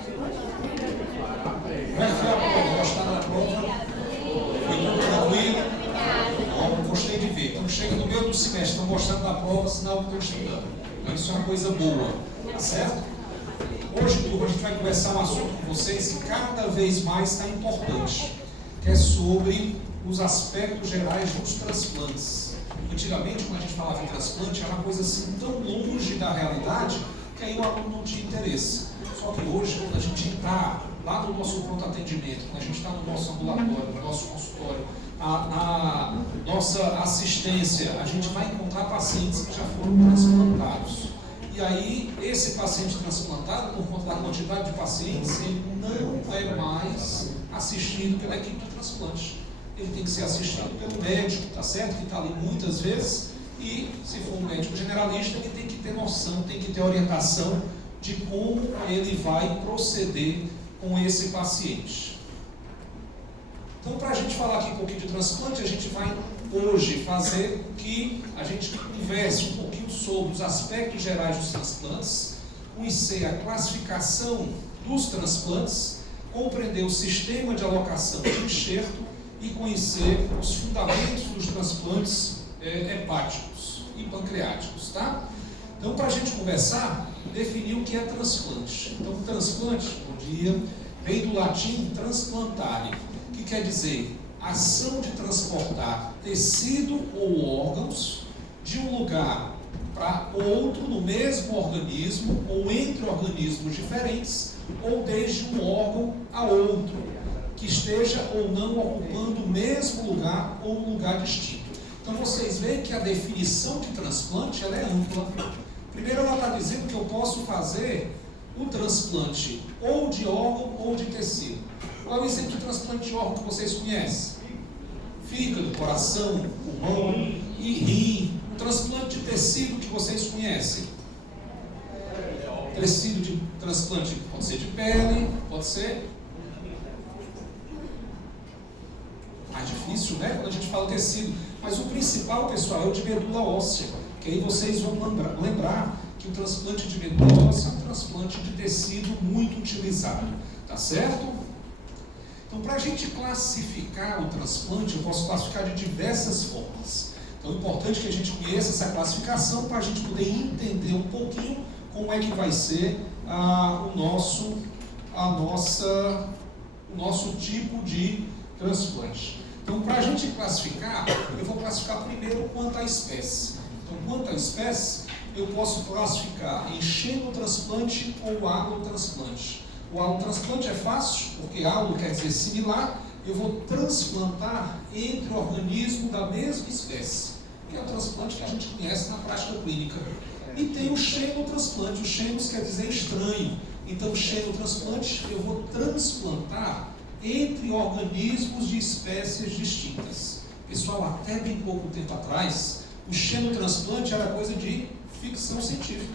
Como é que foi a prova? Gostaram da prova? Foi tudo tranquilo? Bom, gostei de ver. Então chega no meio do semestre, estão gostando da prova, sinal que estão estudando. Então isso é uma coisa boa, tá certo? Hoje, turma, a gente vai conversar um assunto com vocês que cada vez mais está importante, que é sobre os aspectos gerais dos transplantes. Antigamente, quando a gente falava em transplante, era uma coisa assim tão longe da realidade que aí o aluno não tinha interesse. Só que hoje, quando a gente está lá no nosso pronto atendimento, quando a gente está no nosso ambulatório, no nosso consultório, na nossa assistência, a gente vai encontrar pacientes que já foram transplantados. E aí, esse paciente transplantado, por conta da quantidade de pacientes, ele não é mais assistido pela equipe de transplante. Ele tem que ser assistido pelo médico, tá certo? Que está ali muitas vezes, e se for um médico generalista, ele tem que ter noção, tem que ter orientação de como ele vai proceder com esse paciente. Então, para a gente falar aqui um pouquinho de transplante, a gente vai hoje fazer que a gente converse um pouquinho sobre os aspectos gerais dos transplantes, conhecer a classificação dos transplantes, compreender o sistema de alocação de enxerto e conhecer os fundamentos dos transplantes hepáticos e pancreáticos, tá? Então, para a gente conversar, definir o que é transplante. Então, transplante, bom dia, vem do latim transplantare, que quer dizer ação de transportar tecido ou órgãos de um lugar para outro no mesmo organismo ou entre organismos diferentes ou desde um órgão a outro, que esteja ou não ocupando o mesmo lugar ou um lugar distinto. Então vocês veem que a definição de transplante ela é ampla. Primeiro ela está dizendo que eu posso fazer o transplante ou de órgão ou de tecido. Qual é o exemplo de transplante de órgão que vocês conhecem? Fígado, coração, pulmão e rim. O transplante de tecido que vocês conhecem? Tecido de transplante pode ser de pele, pode ser mais difícil, né? Quando a gente fala tecido. Mas o principal, pessoal, é o de medula óssea. Que aí vocês vão lembrar que o transplante de medula óssea é um transplante de tecido muito utilizado. Tá certo? Então, para a gente classificar o transplante, eu posso classificar de diversas formas. Então, é importante que a gente conheça essa classificação para a gente poder entender um pouquinho como é que vai ser o nosso tipo de transplante. Então, para a gente classificar, eu vou classificar primeiro quanto à espécie. Então, quanto à espécie, eu posso classificar em xenotransplante ou allotransplante. O allotransplante é fácil, porque allo quer dizer similar, eu vou transplantar entre organismos da mesma espécie, que é o transplante que a gente conhece na prática clínica. E tem o xenotransplante, o xenos quer dizer estranho. Então, o xenotransplante eu vou transplantar entre organismos de espécies distintas. Pessoal, até bem pouco tempo atrás, o xenotransplante era coisa de ficção científica.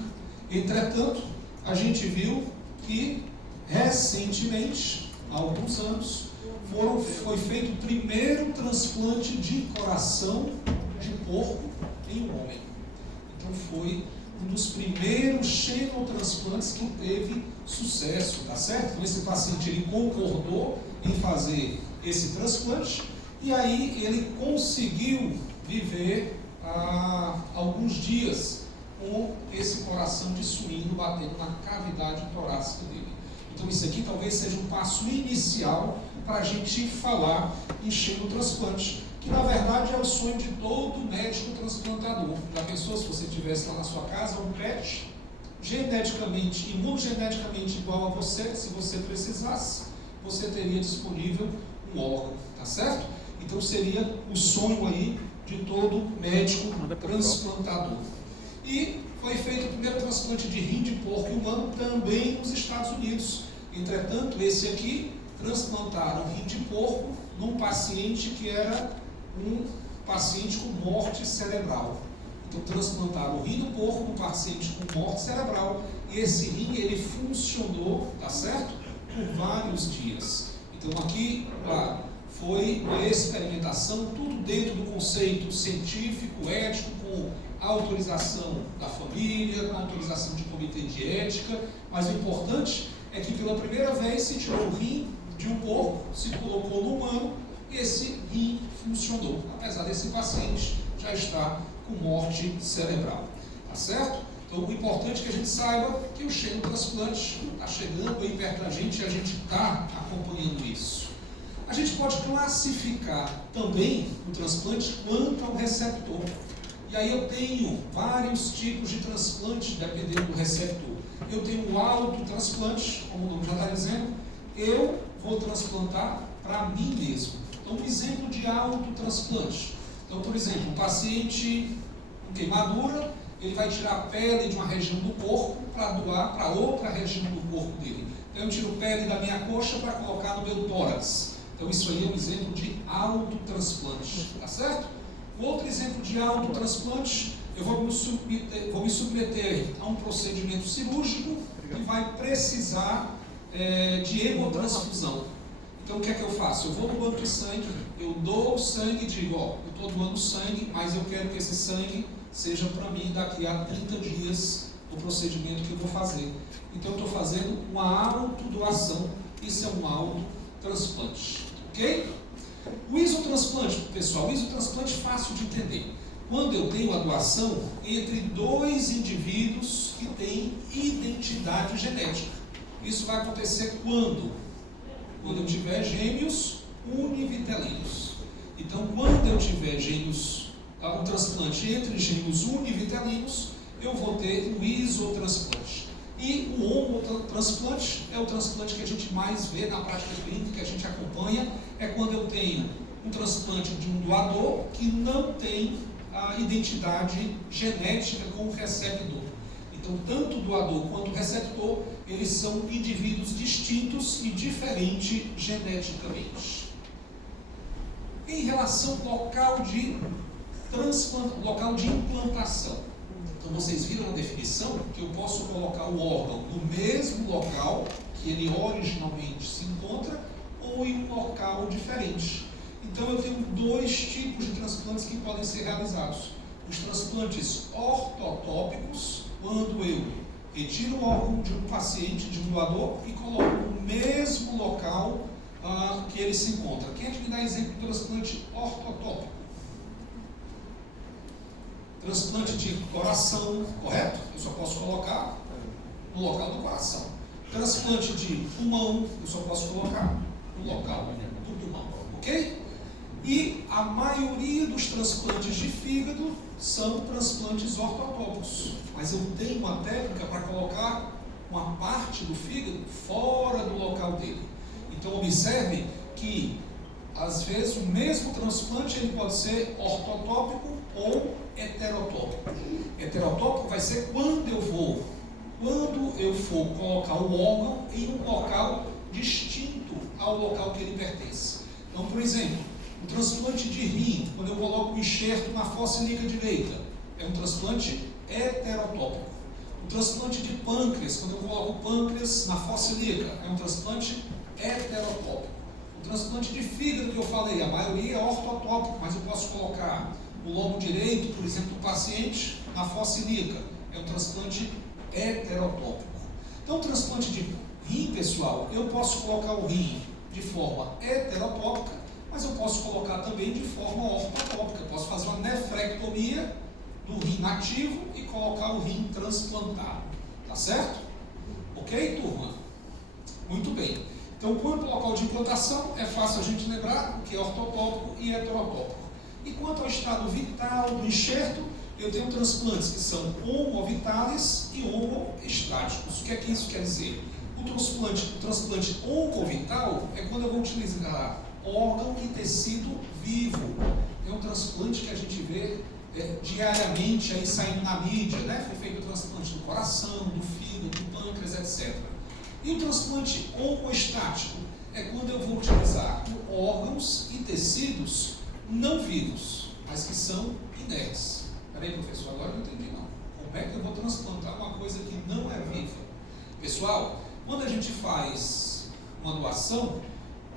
Entretanto, a gente viu que recentemente, há alguns anos, foi feito o primeiro transplante de coração de porco em um homem. Então foi um dos primeiros xenotransplantes que teve sucesso, tá certo? Então esse paciente ele concordou em fazer esse transplante e aí ele conseguiu viver alguns dias com esse coração de suíno batendo na cavidade torácica dele. Então isso aqui talvez seja um passo inicial para a gente falar em xenotransplante, que na verdade é o sonho de todo médico transplantador. Já pensou se você tivesse lá na sua casa um pet geneticamente, imunogeneticamente igual a você, se você precisasse, você teria disponível um órgão, tá certo? Então seria o sonho aí de todo médico transplantador. E foi feito o primeiro transplante de rim de porco humano também nos Estados Unidos. Entretanto, esse aqui transplantaram rim de porco num paciente que era um paciente com morte cerebral. Então transplantaram o rim do porco num paciente com morte cerebral e esse rim ele funcionou, tá certo? Por vários dias. Então aqui, claro, foi uma experimentação, tudo dentro do conceito científico, ético, com a autorização da família, com a autorização de comitê de ética, mas o importante é que pela primeira vez se tirou o rim de um porco, se colocou no humano, e esse rim funcionou, apesar desse paciente já estar com morte cerebral. Tá certo? Então o importante é que a gente saiba que o xenotransplante está chegando aí perto da gente e a gente está acompanhando isso. A gente pode classificar também o transplante quanto ao receptor. E aí eu tenho vários tipos de transplante dependendo do receptor. Eu tenho o autotransplante, como o nome já está dizendo, eu vou transplantar para mim mesmo. Então, um exemplo de autotransplante. Então, por exemplo, um paciente com queimadura, ele vai tirar a pele de uma região do corpo para doar para outra região do corpo dele. Então, eu tiro pele da minha coxa para colocar no meu tórax. Então, isso aí é um exemplo de autotransplante, tá certo? Um outro exemplo de autotransplante, eu vou me submeter a um procedimento cirúrgico que vai precisar de hemotransfusão. Então, o que é que eu faço? Eu vou no banco de sangue, eu dou sangue e digo, ó, eu estou doando sangue, mas eu quero que esse sangue seja para mim daqui a 30 dias o procedimento que eu vou fazer. Então, eu estou fazendo uma autodoação, isso é um autotransplante, ok? O isotransplante, pessoal, o isotransplante é fácil de entender. Quando eu tenho a doação entre dois indivíduos que têm identidade genética. Isso vai acontecer quando? Quando eu tiver gêmeos univitelinos. Então, quando eu tiver gêmeos, um transplante entre gêmeos univitelinos, eu vou ter o isotransplante. E o homotransplante é o transplante que a gente mais vê na prática clínica, que a gente acompanha, é quando eu tenho um transplante de um doador que não tem a identidade genética com o receptor. Então, tanto o doador quanto o receptor, eles são indivíduos distintos e diferentes geneticamente. Em relação ao local de implantação, então vocês viram na definição que eu posso colocar o órgão no mesmo local que ele originalmente se encontra ou em um local diferente. Então eu tenho dois tipos de transplantes que podem ser realizados. Os transplantes ortotópicos, quando eu retiro o órgão de um paciente, de um doador, e coloco no mesmo local que ele se encontra. Quem é que me dá exemplo de transplante ortotópico? Transplante de coração, correto? Eu só posso colocar no local do coração. Transplante de pulmão, eu só posso colocar no local do pulmão, ok? E a maioria dos transplantes de fígado são transplantes ortotópicos. Mas eu tenho uma técnica para colocar uma parte do fígado fora do local dele. Então observe que às vezes o mesmo transplante ele pode ser ortotópico ou heterotópico. Heterotópico vai ser quando eu for colocar o órgão em um local distinto ao local que ele pertence. Então, por exemplo, o transplante de rim, quando eu coloco o enxerto na fossa ilíaca direita, é um transplante heterotópico. O transplante de pâncreas, quando eu coloco o pâncreas na fossa ilíaca, é um transplante heterotópico. O transplante de fígado que eu falei, a maioria é ortotópico, mas eu posso colocar o lobo direito, por exemplo, do paciente na fossa ilíaca, é um transplante heterotópico. Então, o transplante de rim, pessoal, eu posso colocar o rim de forma heterotópica, mas eu posso colocar também de forma ortotópica. Eu posso fazer uma nefrectomia do rim nativo e colocar o rim transplantado. Tá certo? Ok, turma? Muito bem. Então, quanto ao local de implantação, é fácil a gente lembrar o que é ortotópico e heterotópico. E quanto ao estado vital do enxerto, eu tenho transplantes que são homovitales e homoestáticos. O que é que isso quer dizer? O transplante homovital é quando eu vou utilizar órgão e tecido vivo. É um transplante que a gente vê diariamente aí saindo na mídia, né? Foi feito o transplante do coração, do fígado, do pâncreas, etc. E o transplante homoestático é quando eu vou utilizar órgãos e tecidos não vivos, mas que são inertes. Peraí, professor, agora eu não entendi não. Como é que eu vou transplantar uma coisa que não é viva? Pessoal, quando a gente faz uma doação,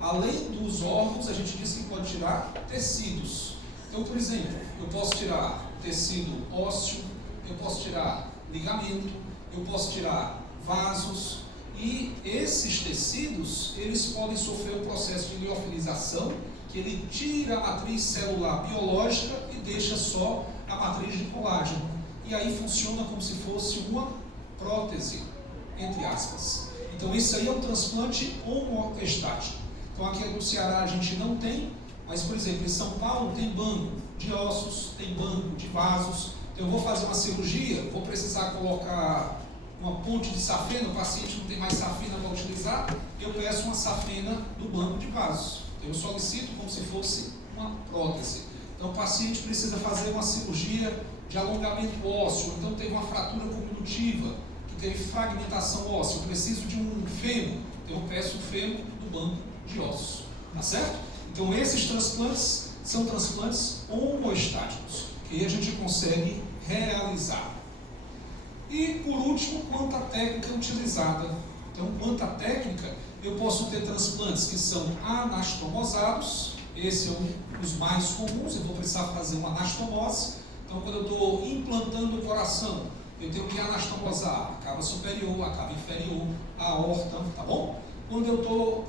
além dos órgãos, a gente diz que pode tirar tecidos. Então, por exemplo, eu posso tirar tecido ósseo, eu posso tirar ligamento, eu posso tirar vasos, e esses tecidos, eles podem sofrer um processo de liofilização, que ele tira a matriz celular biológica e deixa só a matriz de colágeno. E aí funciona como se fosse uma prótese, entre aspas. Então isso aí é um transplante homoestático. Então aqui no Ceará a gente não tem, mas por exemplo em São Paulo tem banco de ossos, tem banco de vasos. Então eu vou fazer uma cirurgia, vou precisar colocar uma ponte de safena, o paciente não tem mais safena para utilizar, eu peço uma safena do banco de vasos. Eu solicito como se fosse uma prótese. Então o paciente precisa fazer uma cirurgia de alongamento ósseo, então teve uma fratura convolutiva, que teve fragmentação óssea, eu preciso de um fêmur, então eu peço o fêmur do banco de ossos, tá certo? Então esses transplantes são transplantes homoestáticos, que aí a gente consegue realizar. E por último, quanto à técnica utilizada. Então, quanto à técnica, eu posso ter transplantes que são anastomosados, esse é um dos mais comuns, eu vou precisar fazer uma anastomose. Então, quando eu estou implantando o coração, eu tenho que anastomosar a cava superior, a cava inferior, a aorta, tá bom? Quando eu estou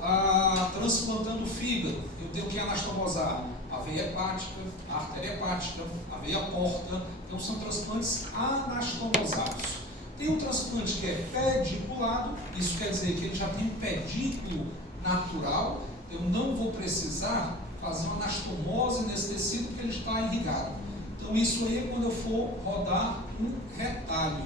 transplantando o fígado, eu tenho que anastomosar a veia hepática, a artéria hepática, a veia porta. Então são transplantes anastomosados. Tem um transplante que é pediculado, isso quer dizer que ele já tem um pedículo natural, eu não vou precisar fazer uma anastomose nesse tecido porque ele está irrigado. Então isso aí é quando eu for rodar um retalho.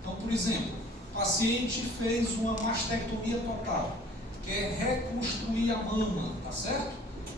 Então, por exemplo, o paciente fez uma mastectomia total, quer reconstruir a mama, tá certo?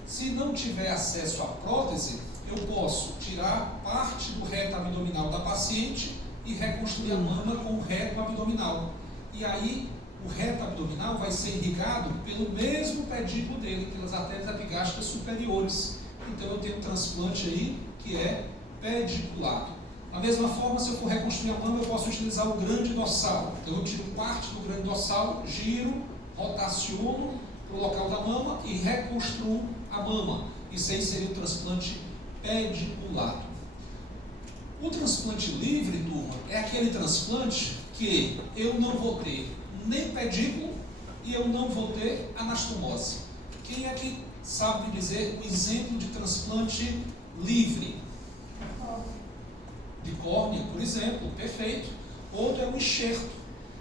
Se não tiver acesso à prótese, eu posso tirar parte do reto abdominal da paciente e reconstruir a mama com o reto abdominal. E aí, o reto abdominal vai ser irrigado pelo mesmo pedículo dele, pelas artérias epigástricas superiores. Então, eu tenho um transplante aí que é pediculado. Da mesma forma, se eu for reconstruir a mama, eu posso utilizar o grande dorsal. Então, eu tiro parte do grande dorsal, giro, rotaciono para o local da mama e reconstruo a mama. Isso aí seria o transplante pediculado. O transplante livre, turma, é aquele transplante que eu não vou ter nem pedículo e eu não vou ter anastomose. Quem é que sabe me dizer um exemplo de transplante livre? De córnea, por exemplo, perfeito. Outro é um enxerto.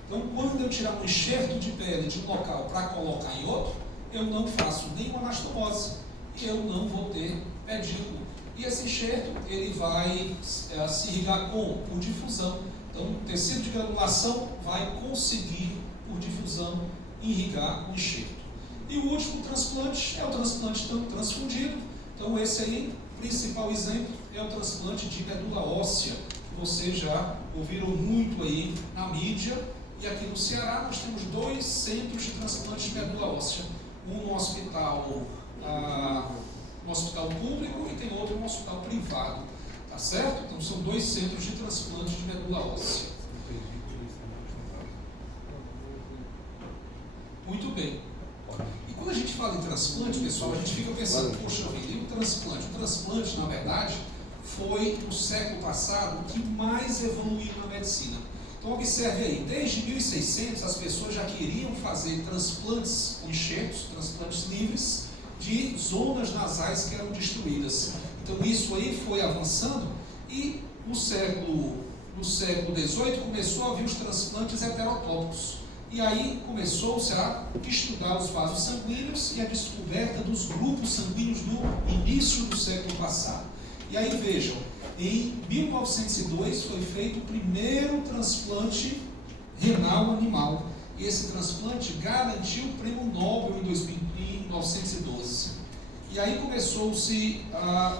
Então, quando eu tirar um enxerto de pele de um local para colocar em outro, eu não faço nenhuma anastomose e eu não vou ter pedículo. E esse enxerto, ele vai se irrigar por difusão. Então, o tecido de granulação vai conseguir, por difusão, irrigar o enxerto. E o último transplante é o transplante transfundido. Então, esse aí, principal exemplo, é o transplante de medula óssea, que vocês já ouviram muito aí na mídia. E aqui no Ceará nós temos 2 centros de transplante de medula óssea. Um no hospital público e tem outro no hospital privado. Tá certo? Então são 2 centros de transplante de medula óssea. Muito bem. E quando a gente fala em transplante, pessoal, a gente fica pensando, poxa vida, e o transplante? O transplante, na verdade, foi no século passado o que mais evoluiu na medicina. Então observe aí, desde 1600 as pessoas já queriam fazer transplantes com enxertos, transplantes livres, de zonas nasais que eram destruídas. Então isso aí foi avançando e no século XVIII começou a vir os transplantes heterotópicos. E aí começou-se a estudar os vasos sanguíneos e a descoberta dos grupos sanguíneos no início do século passado. E aí vejam, em 1902 foi feito o primeiro transplante renal animal. E esse transplante garantiu o prêmio Nobel em 1912. E aí começou-se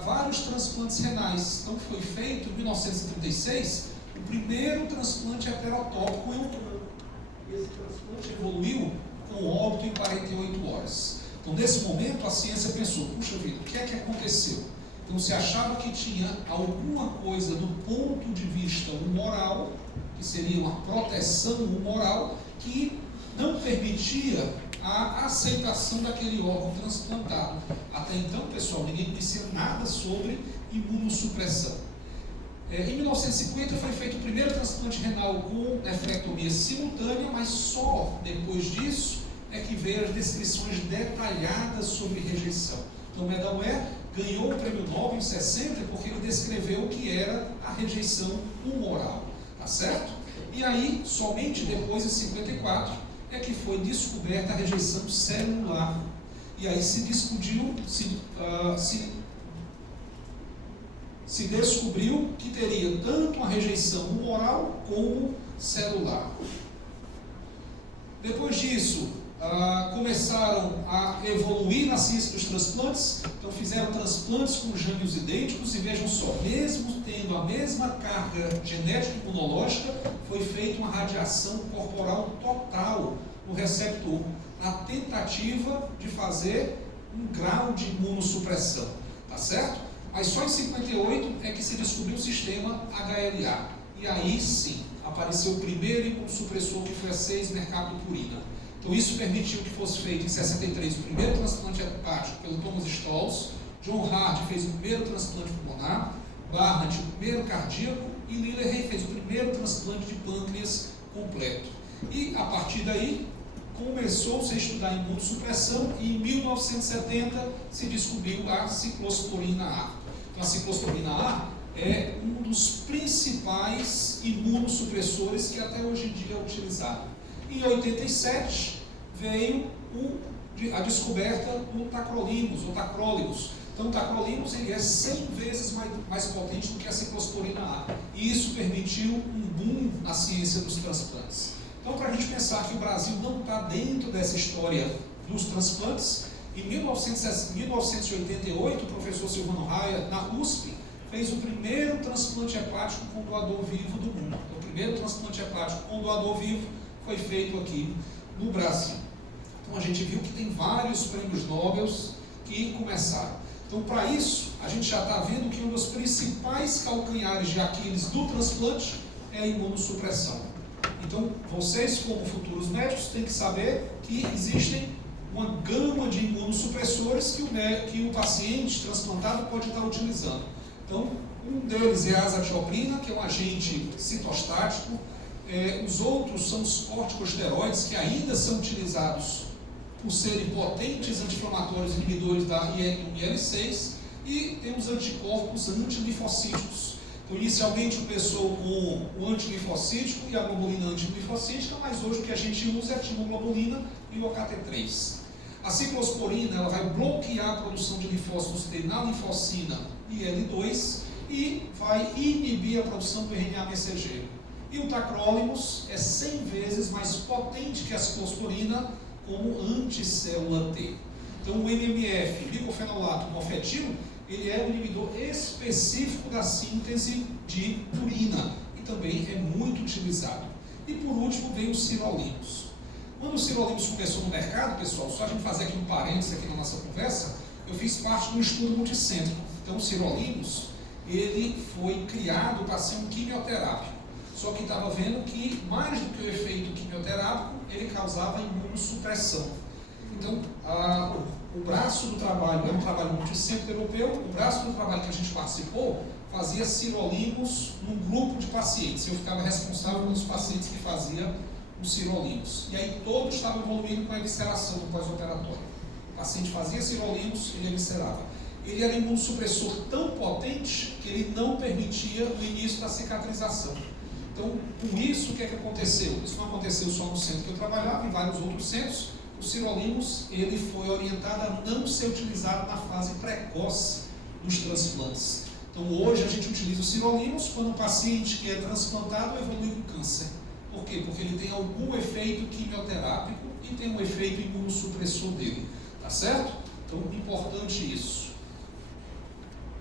vários transplantes renais. Então foi feito em 1936 o primeiro transplante heterotópico em humano. Esse transplante evoluiu com óbito em 48 horas. Então nesse momento a ciência pensou, puxa vida, o que é que aconteceu? Então se achava que tinha alguma coisa do ponto de vista humoral, que seria uma proteção humoral, que não permitia a aceitação daquele órgão transplantado. Até então, pessoal, ninguém conhecia nada sobre imunossupressão. Em 1950 foi feito o primeiro transplante renal com nefrectomia simultânea, mas só depois disso ver as descrições detalhadas sobre rejeição. Então, Medawar ganhou o prêmio Nobel em 60 porque ele descreveu o que era a rejeição humoral, tá certo? E aí, somente depois, em 54, é que foi descoberta a rejeição celular. E aí se descobriu que teria tanto a rejeição humoral como celular. Depois disso, começaram a evoluir na ciência dos transplantes. Então fizeram transplantes com gêmeos idênticos e vejam só, mesmo tendo a mesma carga genética e imunológica, foi feita uma radiação corporal total no receptor, na tentativa de fazer um grau de imunossupressão, tá certo? Mas só em 58 é que se descobriu o sistema HLA. E aí sim, apareceu o primeiro imunossupressor, que foi a 6-mercaptopurina. Então isso permitiu que fosse feito em 63 o primeiro transplante hepático pelo Thomas Stolz, John Hart fez o primeiro transplante pulmonar, Barnett o primeiro cardíaco e Lillerey fez o primeiro transplante de pâncreas completo. E a partir daí começou-se a estudar imunossupressão e em 1970 se descobriu a ciclosporina A. Então a ciclosporina A é um dos principais imunossupressores que até hoje em dia é utilizado. Em 87 veio a descoberta do tacrolimus, ou tacrolimus. Então o tacrolimus ele é 100 vezes mais potente do que a ciclosporina A. E isso permitiu um boom na ciência dos transplantes. Então, para a gente pensar que o Brasil não está dentro dessa história dos transplantes, em 1988, o professor Silvano Raia, na USP, fez o primeiro transplante hepático com doador vivo do mundo. O primeiro transplante hepático com doador vivo foi feito aqui no Brasil. Então, a gente viu que tem vários prêmios Nobel que começaram. Então, para isso, a gente já está vendo que um dos principais calcanhares de Aquiles do transplante é a imunossupressão. Então, vocês, como futuros médicos, têm que saber que existem uma gama de imunossupressores que o paciente transplantado pode estar utilizando. Então, um deles é a azatioprina, que é um agente citostático. Os outros são os corticosteroides, que ainda são utilizados por serem potentes anti-inflamatórios inibidores da IL-1 e IL-6. E temos anticorpos antilinfocíticos. Então, inicialmente começou com o antilinfocítico e a globulina antilinfocítica, mas hoje o que a gente usa é a timoglobulina e o OKT3. A ciclosporina ela vai bloquear a produção de linfócitos T na linfocina e L2 e vai inibir a produção do RNA-mCG. E o tacrolimus é 100 vezes mais potente que a ciclosporina como anticélula T. Então, o MMF, bicofenolato mofetil, ele é um inibidor específico da síntese de purina e também é muito utilizado. E por último vem o sirolimus. Quando o sirolimus começou no mercado, pessoal, só a gente fazer aqui um parênteses aqui na nossa conversa, eu fiz parte de um estudo multicêntrico. Então o sirolimus, ele foi criado para ser um quimioterápico. Só que estava vendo que mais do que o efeito quimioterápico, ele causava imunossupressão. Então, o braço do trabalho é um trabalho multicêntrico europeu, o braço do trabalho que a gente participou fazia sirolimus num grupo de pacientes. Eu ficava responsável pelos pacientes que faziam o sirolimus. E aí todos estavam evoluindo com a evisceração no pós-operatório. O paciente fazia sirolimus, ele eviscerava. Ele era imunossupressor tão potente que ele não permitia o início da cicatrização. Então, com isso, o que é que aconteceu? Isso não aconteceu só no centro que eu trabalhava, em vários outros centros. O sirolimus ele foi orientado a não ser utilizado na fase precoce dos transplantes. Então hoje a gente utiliza o sirolimus quando o paciente que é transplantado evolui com câncer. Por quê? Porque ele tem algum efeito quimioterápico e tem um efeito imunossupressor dele. Tá certo? Então importante isso.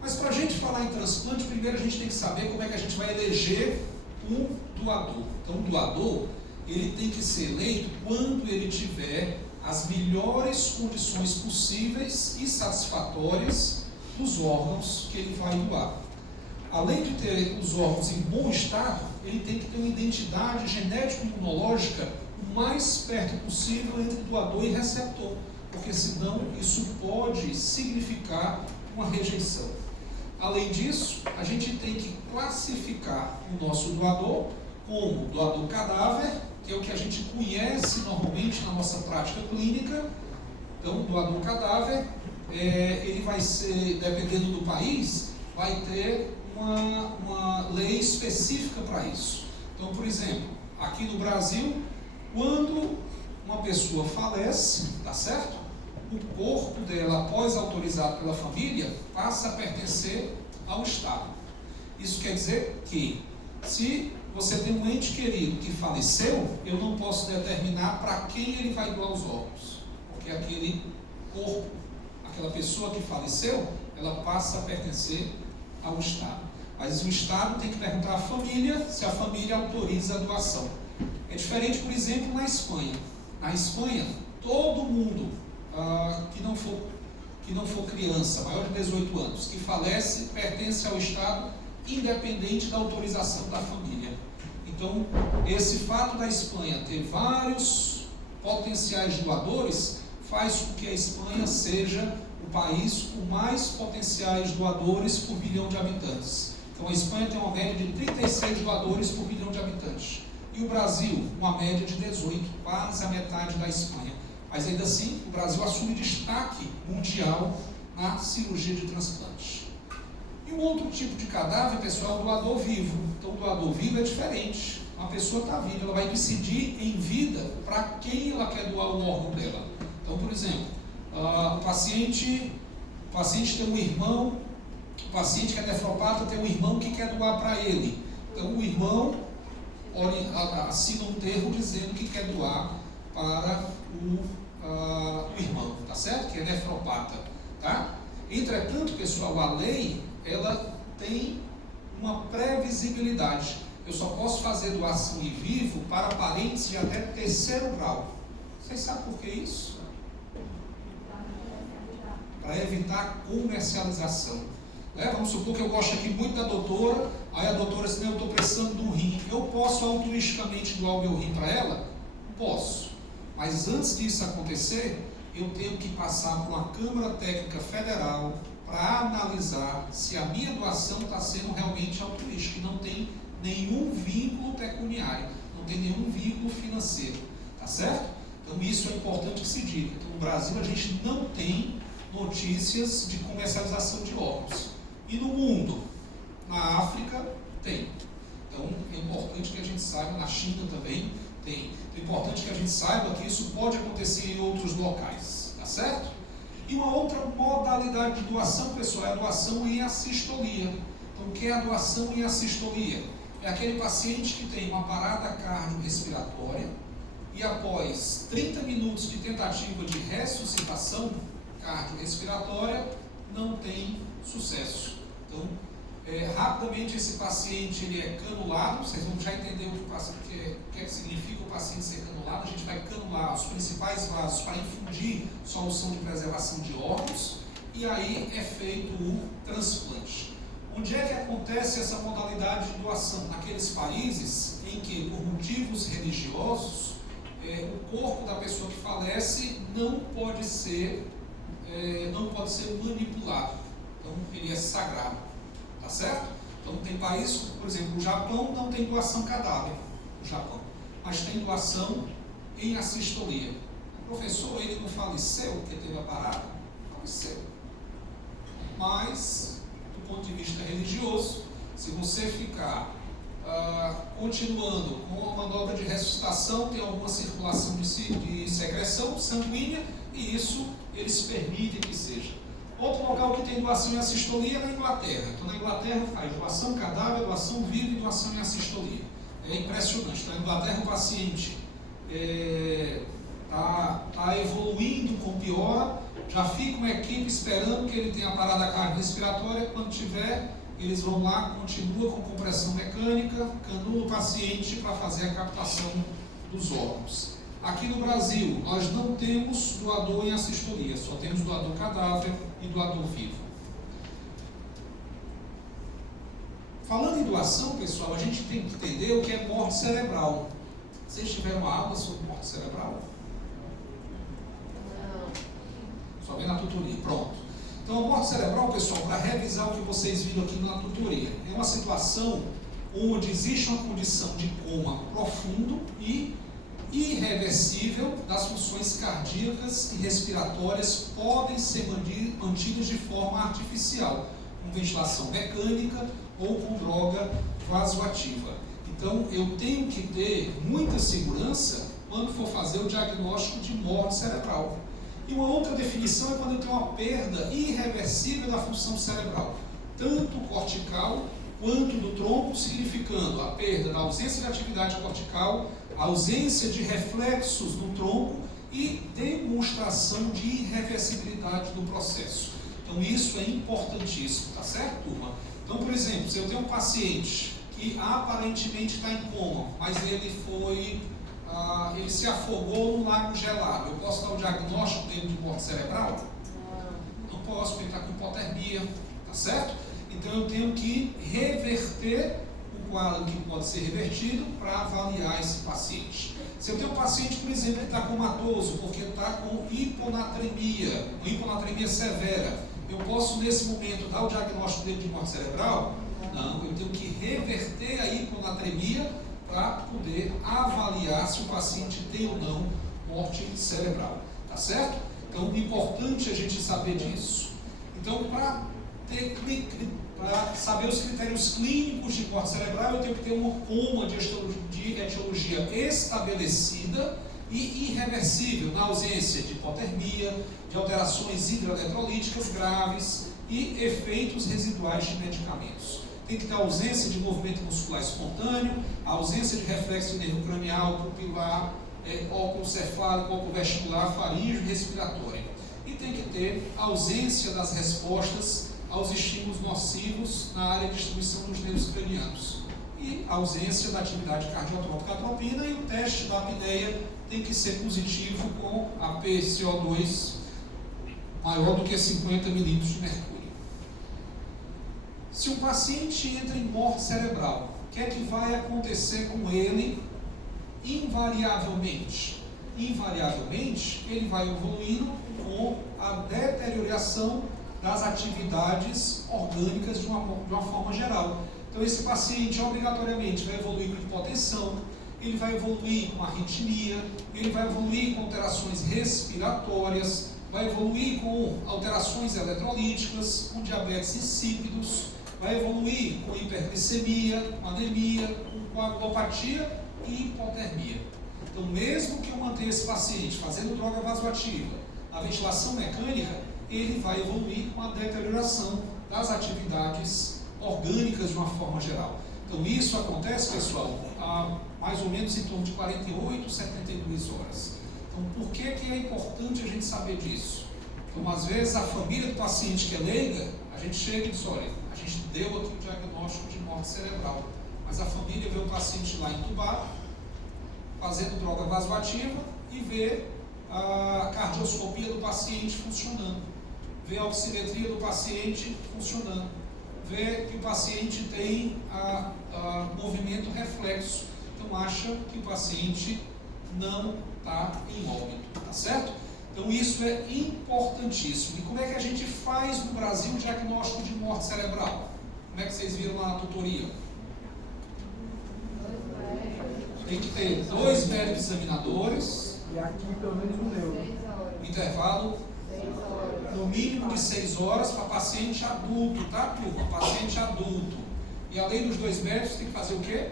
Mas para a gente falar em transplante, primeiro a gente tem que saber como é que a gente vai eleger um doador. Então o doador ele tem que ser eleito quando ele tiver as melhores condições possíveis e satisfatórias dos órgãos que ele vai doar. Além de ter os órgãos em bom estado, ele tem que ter uma identidade genético-imunológica o mais perto possível entre doador e receptor, porque senão isso pode significar uma rejeição. Além disso, a gente tem que classificar o nosso doador como doador cadáver, que é o que a gente conhece normalmente na nossa prática clínica. Então, doador cadáver, ele vai ser, dependendo do país, vai ter uma lei específica para isso. Então, por exemplo, aqui no Brasil, quando uma pessoa falece, tá certo? O corpo dela, após autorizado pela família, passa a pertencer ao Estado. Isso quer dizer que, se você tem um ente querido que faleceu, eu não posso determinar para quem ele vai doar os órgãos, porque aquele corpo, aquela pessoa que faleceu, ela passa a pertencer ao Estado. Mas o Estado tem que perguntar à família se a família autoriza a doação. É diferente, por exemplo, na Espanha. Na Espanha, todo mundo que não for criança, maior de 18 anos, que falece, pertence ao Estado, independente da autorização da família. Então, esse fato da Espanha ter vários potenciais doadores faz com que a Espanha seja o país com mais potenciais doadores por bilhão de habitantes. Então, a Espanha tem uma média de 36 doadores por bilhão de habitantes. E o Brasil, uma média de 18, quase a metade da Espanha. Mas ainda assim, o Brasil assume destaque mundial na cirurgia de transplante. E um outro tipo de cadáver, pessoal, é o doador vivo. Então, o doador vivo é diferente. Uma pessoa está viva, ela vai decidir em vida para quem ela quer doar o órgão dela. Então, por exemplo, o paciente tem um irmão, o paciente que é nefropata tem um irmão que quer doar para ele. Então, o irmão assina um termo dizendo que quer doar para o irmão, tá certo? Que é nefropata, tá? Entretanto, pessoal, a lei, ela tem uma previsibilidade. Eu só posso fazer doação em vivo para parentes de até 3º grau. Vocês sabem por que isso? Para evitar comercialização. Vamos supor que eu gosto aqui muito da doutora, aí a doutora diz, eu estou precisando de um rim. Eu posso altruisticamente doar o meu rim para ela? Posso. Mas antes disso acontecer, eu tenho que passar por uma Câmara Técnica Federal para analisar se a minha doação está sendo realmente altruística, que não tem nenhum vínculo pecuniário, não tem nenhum vínculo financeiro, tá certo? Então isso é importante que se diga. Então, no Brasil a gente não tem notícias de comercialização de órgãos. E no mundo, na África, tem. Então é importante que a gente saiba, na China também tem. É importante que a gente saiba que isso pode acontecer em outros locais, tá certo? E uma outra modalidade de doação, pessoal, é a doação em assistolia. Então, o que é a doação em assistolia? É aquele paciente que tem uma parada cardiorrespiratória e após 30 minutos de tentativa de ressuscitação cardiorrespiratória, não tem sucesso. Então, rapidamente esse paciente ele é canulado. Vocês vão já entender o que significa o paciente ser canulado. A gente vai canular os principais vasos para infundir solução de preservação de órgãos e aí é feito o transplante. Onde é que acontece essa modalidade de doação? Naqueles países em que, por motivos religiosos, o corpo da pessoa que falece não pode ser manipulado. Então, ele é sagrado. Tá certo? Então, tem países, por exemplo, o Japão não tem doação cadáver, o Japão, mas tem doação em assistolia. O professor, ele não faleceu porque teve a parada? Faleceu. Mas, do ponto de vista religioso, se você ficar continuando com a manobra de ressuscitação, tem alguma circulação de secreção sanguínea, e isso eles permitem que seja. Outro local que tem doação em assistolia é na Inglaterra. Então, na Inglaterra faz doação cadáver, doação viva e doação em assistolia. É impressionante. Na Inglaterra o paciente está evoluindo com piora, já fica uma equipe esperando que ele tenha a parada cardiorrespiratória. Quando tiver, eles vão lá, continua com compressão mecânica, canula o paciente para fazer a captação dos órgãos. Aqui no Brasil, nós não temos doador em assistolia, só temos doador cadáver e doador vivo. Falando em doação, pessoal, a gente tem que entender o que é morte cerebral. Vocês tiveram uma aula sobre morte cerebral? Só bem na tutoria, pronto. Então, a morte cerebral, pessoal, para revisar o que vocês viram aqui na tutoria, é uma situação onde existe uma condição de coma profundo e irreversível das funções cardíacas e respiratórias podem ser mantidas de forma artificial, com ventilação mecânica ou com droga vasoativa. Então, eu tenho que ter muita segurança quando for fazer o diagnóstico de morte cerebral. E uma outra definição é quando eu tenho uma perda irreversível da função cerebral, tanto cortical quanto do tronco, significando a perda da ausência de atividade cortical, ausência de reflexos no tronco e demonstração de irreversibilidade do processo. Então isso é importantíssimo, tá certo, turma? Então, por exemplo, se eu tenho um paciente que aparentemente está em coma, mas ele se afogou num lago gelado, eu posso dar o diagnóstico dele de morte cerebral? Não posso, porque ele está com hipotermia, tá certo? Então eu tenho que reverter o quadro que pode ser revertido para avaliar esse paciente. Se eu tenho um paciente, por exemplo, que está comatoso, porque está com hiponatremia, uma hiponatremia severa, eu posso nesse momento dar o diagnóstico dele de morte cerebral? Não, eu tenho que reverter a hiponatremia para poder avaliar se o paciente tem ou não morte cerebral, tá certo? Então, é importante a gente saber disso. Então, para saber os critérios clínicos de morte cerebral, eu tenho que ter uma coma de etiologia estabelecida e irreversível, na ausência de hipotermia, de alterações hidroeletrolíticas graves e efeitos residuais de medicamentos. Tem que ter ausência de movimento muscular espontâneo, ausência de reflexo de nervo cranial, pupilar, óculo cefálico, óculo vestibular, faríngeo e respiratório. E tem que ter ausência das respostas aos estímulos nocivos na área de distribuição dos nervos cranianos. E ausência da atividade cardiotrópica atropina, e o teste da apneia tem que ser positivo com a PCO2 maior do que 50 milímetros de mercúrio. Se um paciente entra em morte cerebral, o que é que vai acontecer com ele invariavelmente? Invariavelmente, ele vai evoluindo com a deterioração das atividades orgânicas de uma forma geral. Então, esse paciente obrigatoriamente vai evoluir com hipotensão, ele vai evoluir com arritmia, ele vai evoluir com alterações respiratórias, vai evoluir com alterações eletrolíticas, com diabetes insípidos, vai evoluir com hiperglicemia, com anemia, com coagulopatia e hipotermia. Então, mesmo que eu mantenha esse paciente fazendo droga vasoativa, a ventilação mecânica, ele vai evoluir com a deterioração das atividades orgânicas de uma forma geral. Então, isso acontece, pessoal, a mais ou menos em torno de 48, 72 horas. Então, por que é importante a gente saber disso? Então, às vezes, a família do paciente que é leiga, a gente chega e diz, olha, a gente deu aqui o diagnóstico de morte cerebral, mas a família vê o paciente lá entubado, fazendo droga vasoativa, e vê a cardioscopia do paciente funcionando, vê a oximetria do paciente funcionando, vê que o paciente tem movimento reflexo, então acha que o paciente não está em óbito, tá certo? Então isso é importantíssimo. E como é que a gente faz no Brasil o diagnóstico de morte cerebral? Como é que vocês viram lá na tutoria? Tem que ter 2 médicos examinadores. E aqui pelo menos um neuro. Intervalo no mínimo de 6 horas para paciente adulto, tá, turma? Paciente adulto. E além dos 2 médicos, tem que fazer o quê?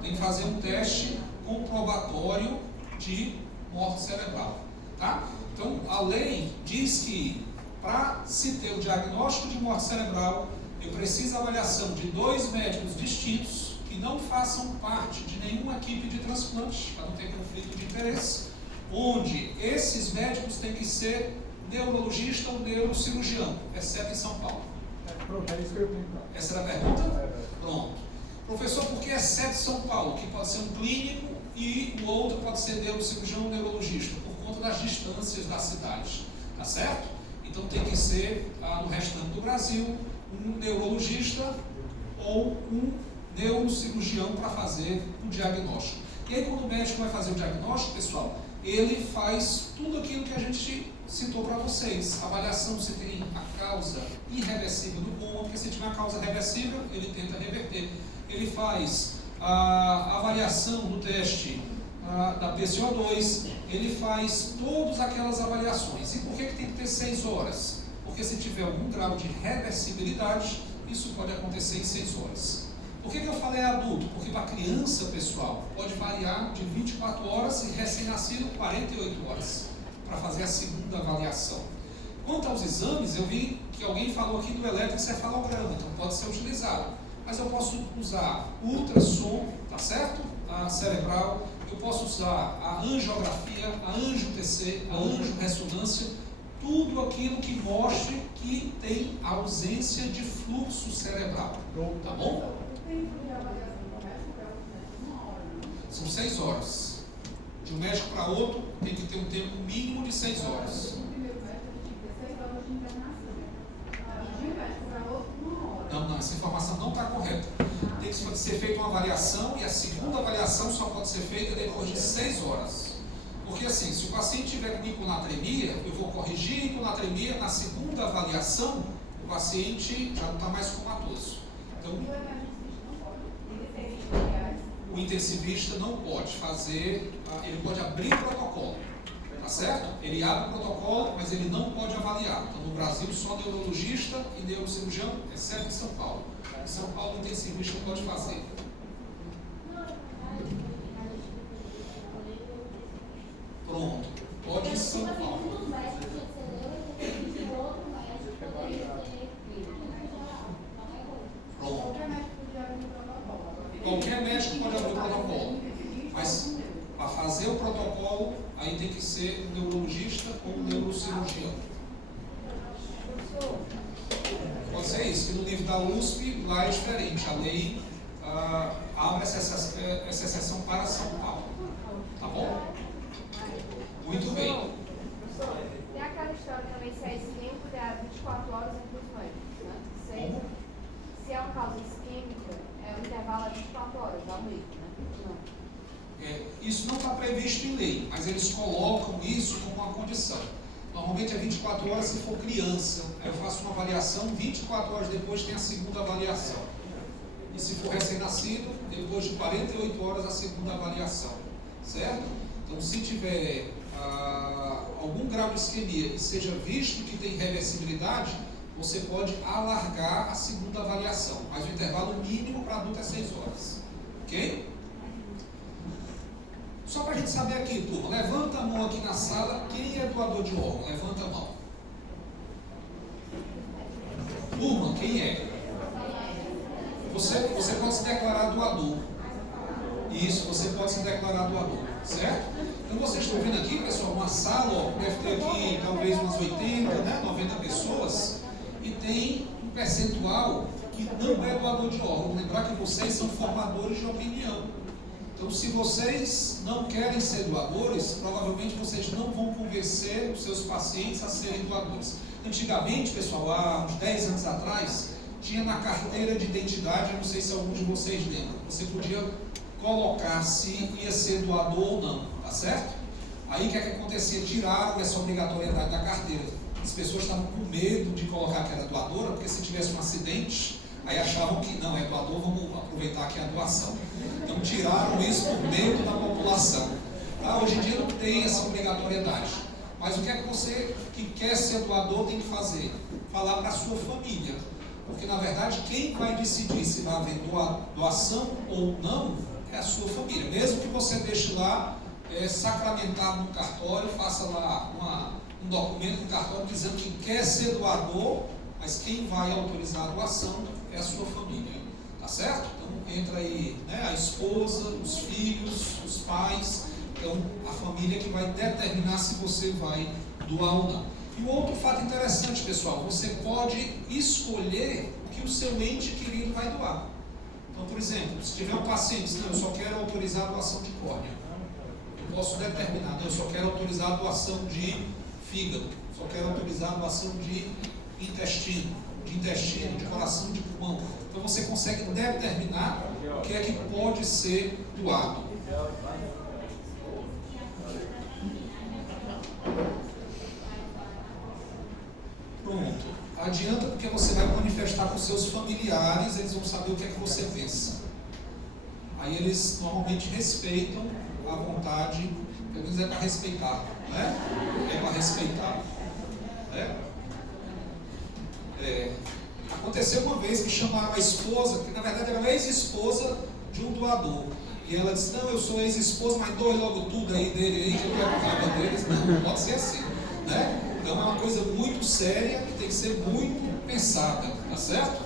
Tem que fazer um teste comprobatório de morte cerebral, tá? Então, a lei diz que para se ter o diagnóstico de morte cerebral, eu preciso da avaliação de 2 médicos distintos que não façam parte de nenhuma equipe de transplante, para não ter conflito de interesse, onde esses médicos têm que ser neurologista ou neurocirurgião, exceto em São Paulo. Pronto, é isso que eu ia perguntar. Essa era a pergunta? Pronto. Professor, por que exceto São Paulo? Que pode ser um clínico e o outro pode ser neurocirurgião ou neurologista, por conta das distâncias da cidade, tá certo? Então tem que ser, no restante do Brasil, um neurologista ou um neurocirurgião para fazer o diagnóstico. E aí, quando o médico vai fazer o diagnóstico, pessoal, ele faz tudo aquilo que a gente citou para vocês. Avaliação se tem a causa irreversível do coma, porque se tiver a causa reversível, ele tenta reverter. Ele faz a avaliação do teste da PCO2, ele faz todas aquelas avaliações. E por que tem que ter 6 horas? Porque se tiver algum grau de reversibilidade, isso pode acontecer em 6 horas. Por que eu falei adulto? Porque para criança, pessoal, pode variar de 24 horas e recém-nascido 48 horas para fazer a segunda avaliação. Quanto aos exames, eu vi que alguém falou aqui do eletroencefalograma, então pode ser utilizado. Mas eu posso usar ultrassom, tá certo? Cerebral, eu posso usar a angiografia, a angio-TC, a angio-ressonância, tudo aquilo que mostre que tem ausência de fluxo cerebral, tá bom? São 6 horas. De um médico para outro tem que ter um tempo mínimo de 6 horas. Não, essa informação não está correta. Tem que ser feita uma avaliação e a segunda avaliação só pode ser feita depois de 6 horas. Porque assim, se o paciente tiver com hiponatremia, eu vou corrigir a hiponatremia, na segunda avaliação, o paciente já não está mais comatoso. Então, o intensivista não pode fazer, ele pode abrir o protocolo, tá certo? Ele abre o protocolo, mas ele não pode avaliar. Então, no Brasil, só neurologista e neurocirurgião, exceto em São Paulo. Em São Paulo, o intensivista pode fazer. Pronto, pode em São Paulo. Pronto. Qualquer médico pode abrir o protocolo, mas para fazer o protocolo, aí tem que ser um neurologista ou um neurocirurgião. Pode ser isso, que no nível da USP, lá é diferente. A lei abre essa exceção para São Paulo. Tá bom? Muito bem. Tem aquela história também, se é isquêmico, é 24 horas entre os médicos, né? Se é uma causa isquêmica, o intervalo é 24 horas, dá um leito, né? Isso não está previsto em lei, mas eles colocam isso como uma condição. Normalmente é 24 horas se for criança. Aí eu faço uma avaliação, 24 horas depois tem a segunda avaliação. E se for recém-nascido, depois de 48 horas a segunda avaliação. Certo? Então, se tiver algum grau de isquemia e seja visto que tem reversibilidade, você pode alargar a segunda avaliação, mas o intervalo mínimo para adulto é 6 horas. Ok? Só para a gente saber aqui, turma, levanta a mão aqui na sala, quem é doador de órgão? Levanta a mão. Turma, quem é? Você pode se declarar doador. Isso, você pode se declarar doador, certo? Então vocês estão vendo aqui, pessoal, uma sala, deve ter aqui talvez umas 80, 90 pessoas, e tem um percentual que não é doador de órgão. Vou lembrar que vocês são formadores de opinião. Então, se vocês não querem ser doadores, provavelmente vocês não vão convencer os seus pacientes a serem doadores. Antigamente, pessoal, há uns 10 anos atrás, tinha na carteira de identidade, eu não sei se alguns de vocês lembram, você podia colocar se ia ser doador ou não, tá certo? Aí o que acontecia? Tiraram essa obrigatoriedade da carteira. As pessoas estavam com medo de colocar que era doadora, porque se tivesse um acidente, aí achavam que não, é doador, vamos aproveitar aqui a doação. Então tiraram isso por medo da população. Hoje em dia não tem essa obrigatoriedade. Mas o que é que você que quer ser doador tem que fazer? Falar para a sua família. Porque na verdade quem vai decidir se vai haver doação ou não é a sua família. Mesmo que você deixe lá sacramentado no cartório, faça lá um documento no cartório dizendo que quer ser doador, mas quem vai autorizar a doação é a sua família, tá certo? Então entra aí, né, a esposa, os filhos, os pais, então a família que vai determinar se você vai doar ou não. E um outro fato interessante, pessoal, você pode escolher o que o seu ente querido vai doar. Então, por exemplo, se tiver um paciente, não, eu só quero autorizar a doação de córnea, eu posso determinar, não, eu só quero autorizar a doação de fígado, só quero autorizar a doação de intestino, de coração, de pulmão. Então você consegue determinar o que é que pode ser doado. Pronto. Adianta porque você vai manifestar com seus familiares, eles vão saber o que é que você pensa. aí eles normalmente respeitam a vontade, pelo menos é para respeitar, né? É para respeitar, né? Aconteceu uma vez que chamaram a esposa, que na verdade era uma ex-esposa de um doador, e ela disse: não, eu sou ex-esposa, mas doe logo tudo aí dele, aí, que eu quero falar deles. Não pode ser assim, né? Então é uma coisa muito séria, que tem que ser muito pensada, tá certo?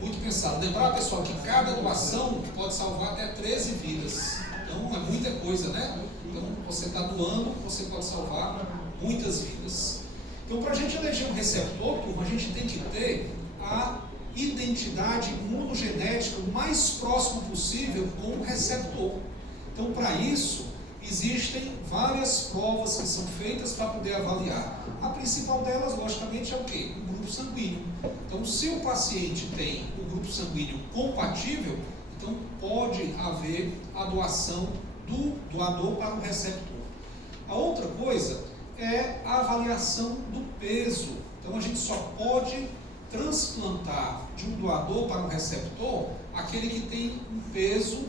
Muito pensada. Lembrar, pessoal, que cada doação pode salvar até 13 vidas, então é muita coisa, né? Então você está doando, você pode salvar muitas vidas. Então, para a gente eleger um receptor, turma, a gente tem que ter a identidade imunogenética o mais próximo possível com o receptor. Então, para isso, existem várias provas que são feitas para poder avaliar. A principal delas, logicamente, é o quê? O grupo sanguíneo. Então, se o paciente tem o grupo sanguíneo compatível, então pode haver a doação do doador para o receptor. A outra coisa é a avaliação do peso. Então, a gente só pode transplantar de um doador para um receptor aquele que tem um peso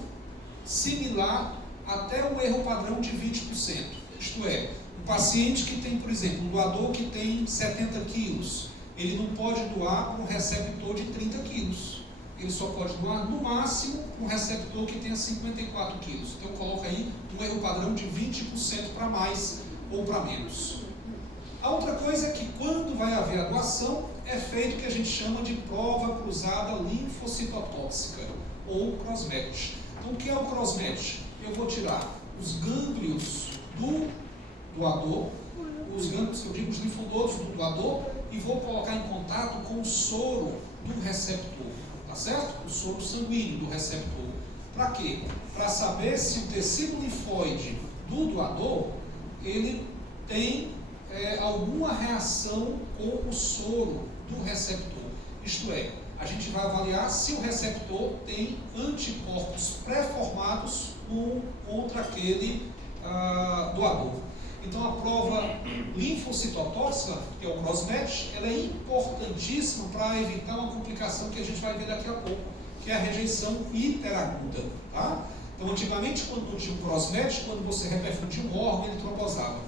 similar até o erro padrão de 20%. Isto é, um paciente que tem, por exemplo, um doador que tem 70 quilos, ele não pode doar para um receptor de 30 quilos. Ele só pode doar, no máximo, um receptor que tenha 54 quilos. Então, coloca aí um erro padrão de 20% para mais ou para menos. A outra coisa é que quando vai haver a doação, é feito o que a gente chama de prova cruzada linfocitotóxica, ou cross-match. Então, o que é o cross-match? Eu vou tirar os gânglios do doador, os gânglios, eu digo os linfonodos do doador, e vou colocar em contato com o soro do receptor, tá certo? O soro sanguíneo do receptor. Para quê? Para saber se o tecido linfóide do doador, ele tem alguma reação com o soro do receptor. Isto é, a gente vai avaliar se o receptor tem anticorpos pré-formados contra aquele doador. Então, a prova linfocitotóxica, que é o cross-match, ela é importantíssima para evitar uma complicação que a gente vai ver daqui a pouco, que é a rejeição hiperaguda, tá? Então, antigamente, quando tinha um cross-match, quando você reperfundia um órgão, ele trombosava.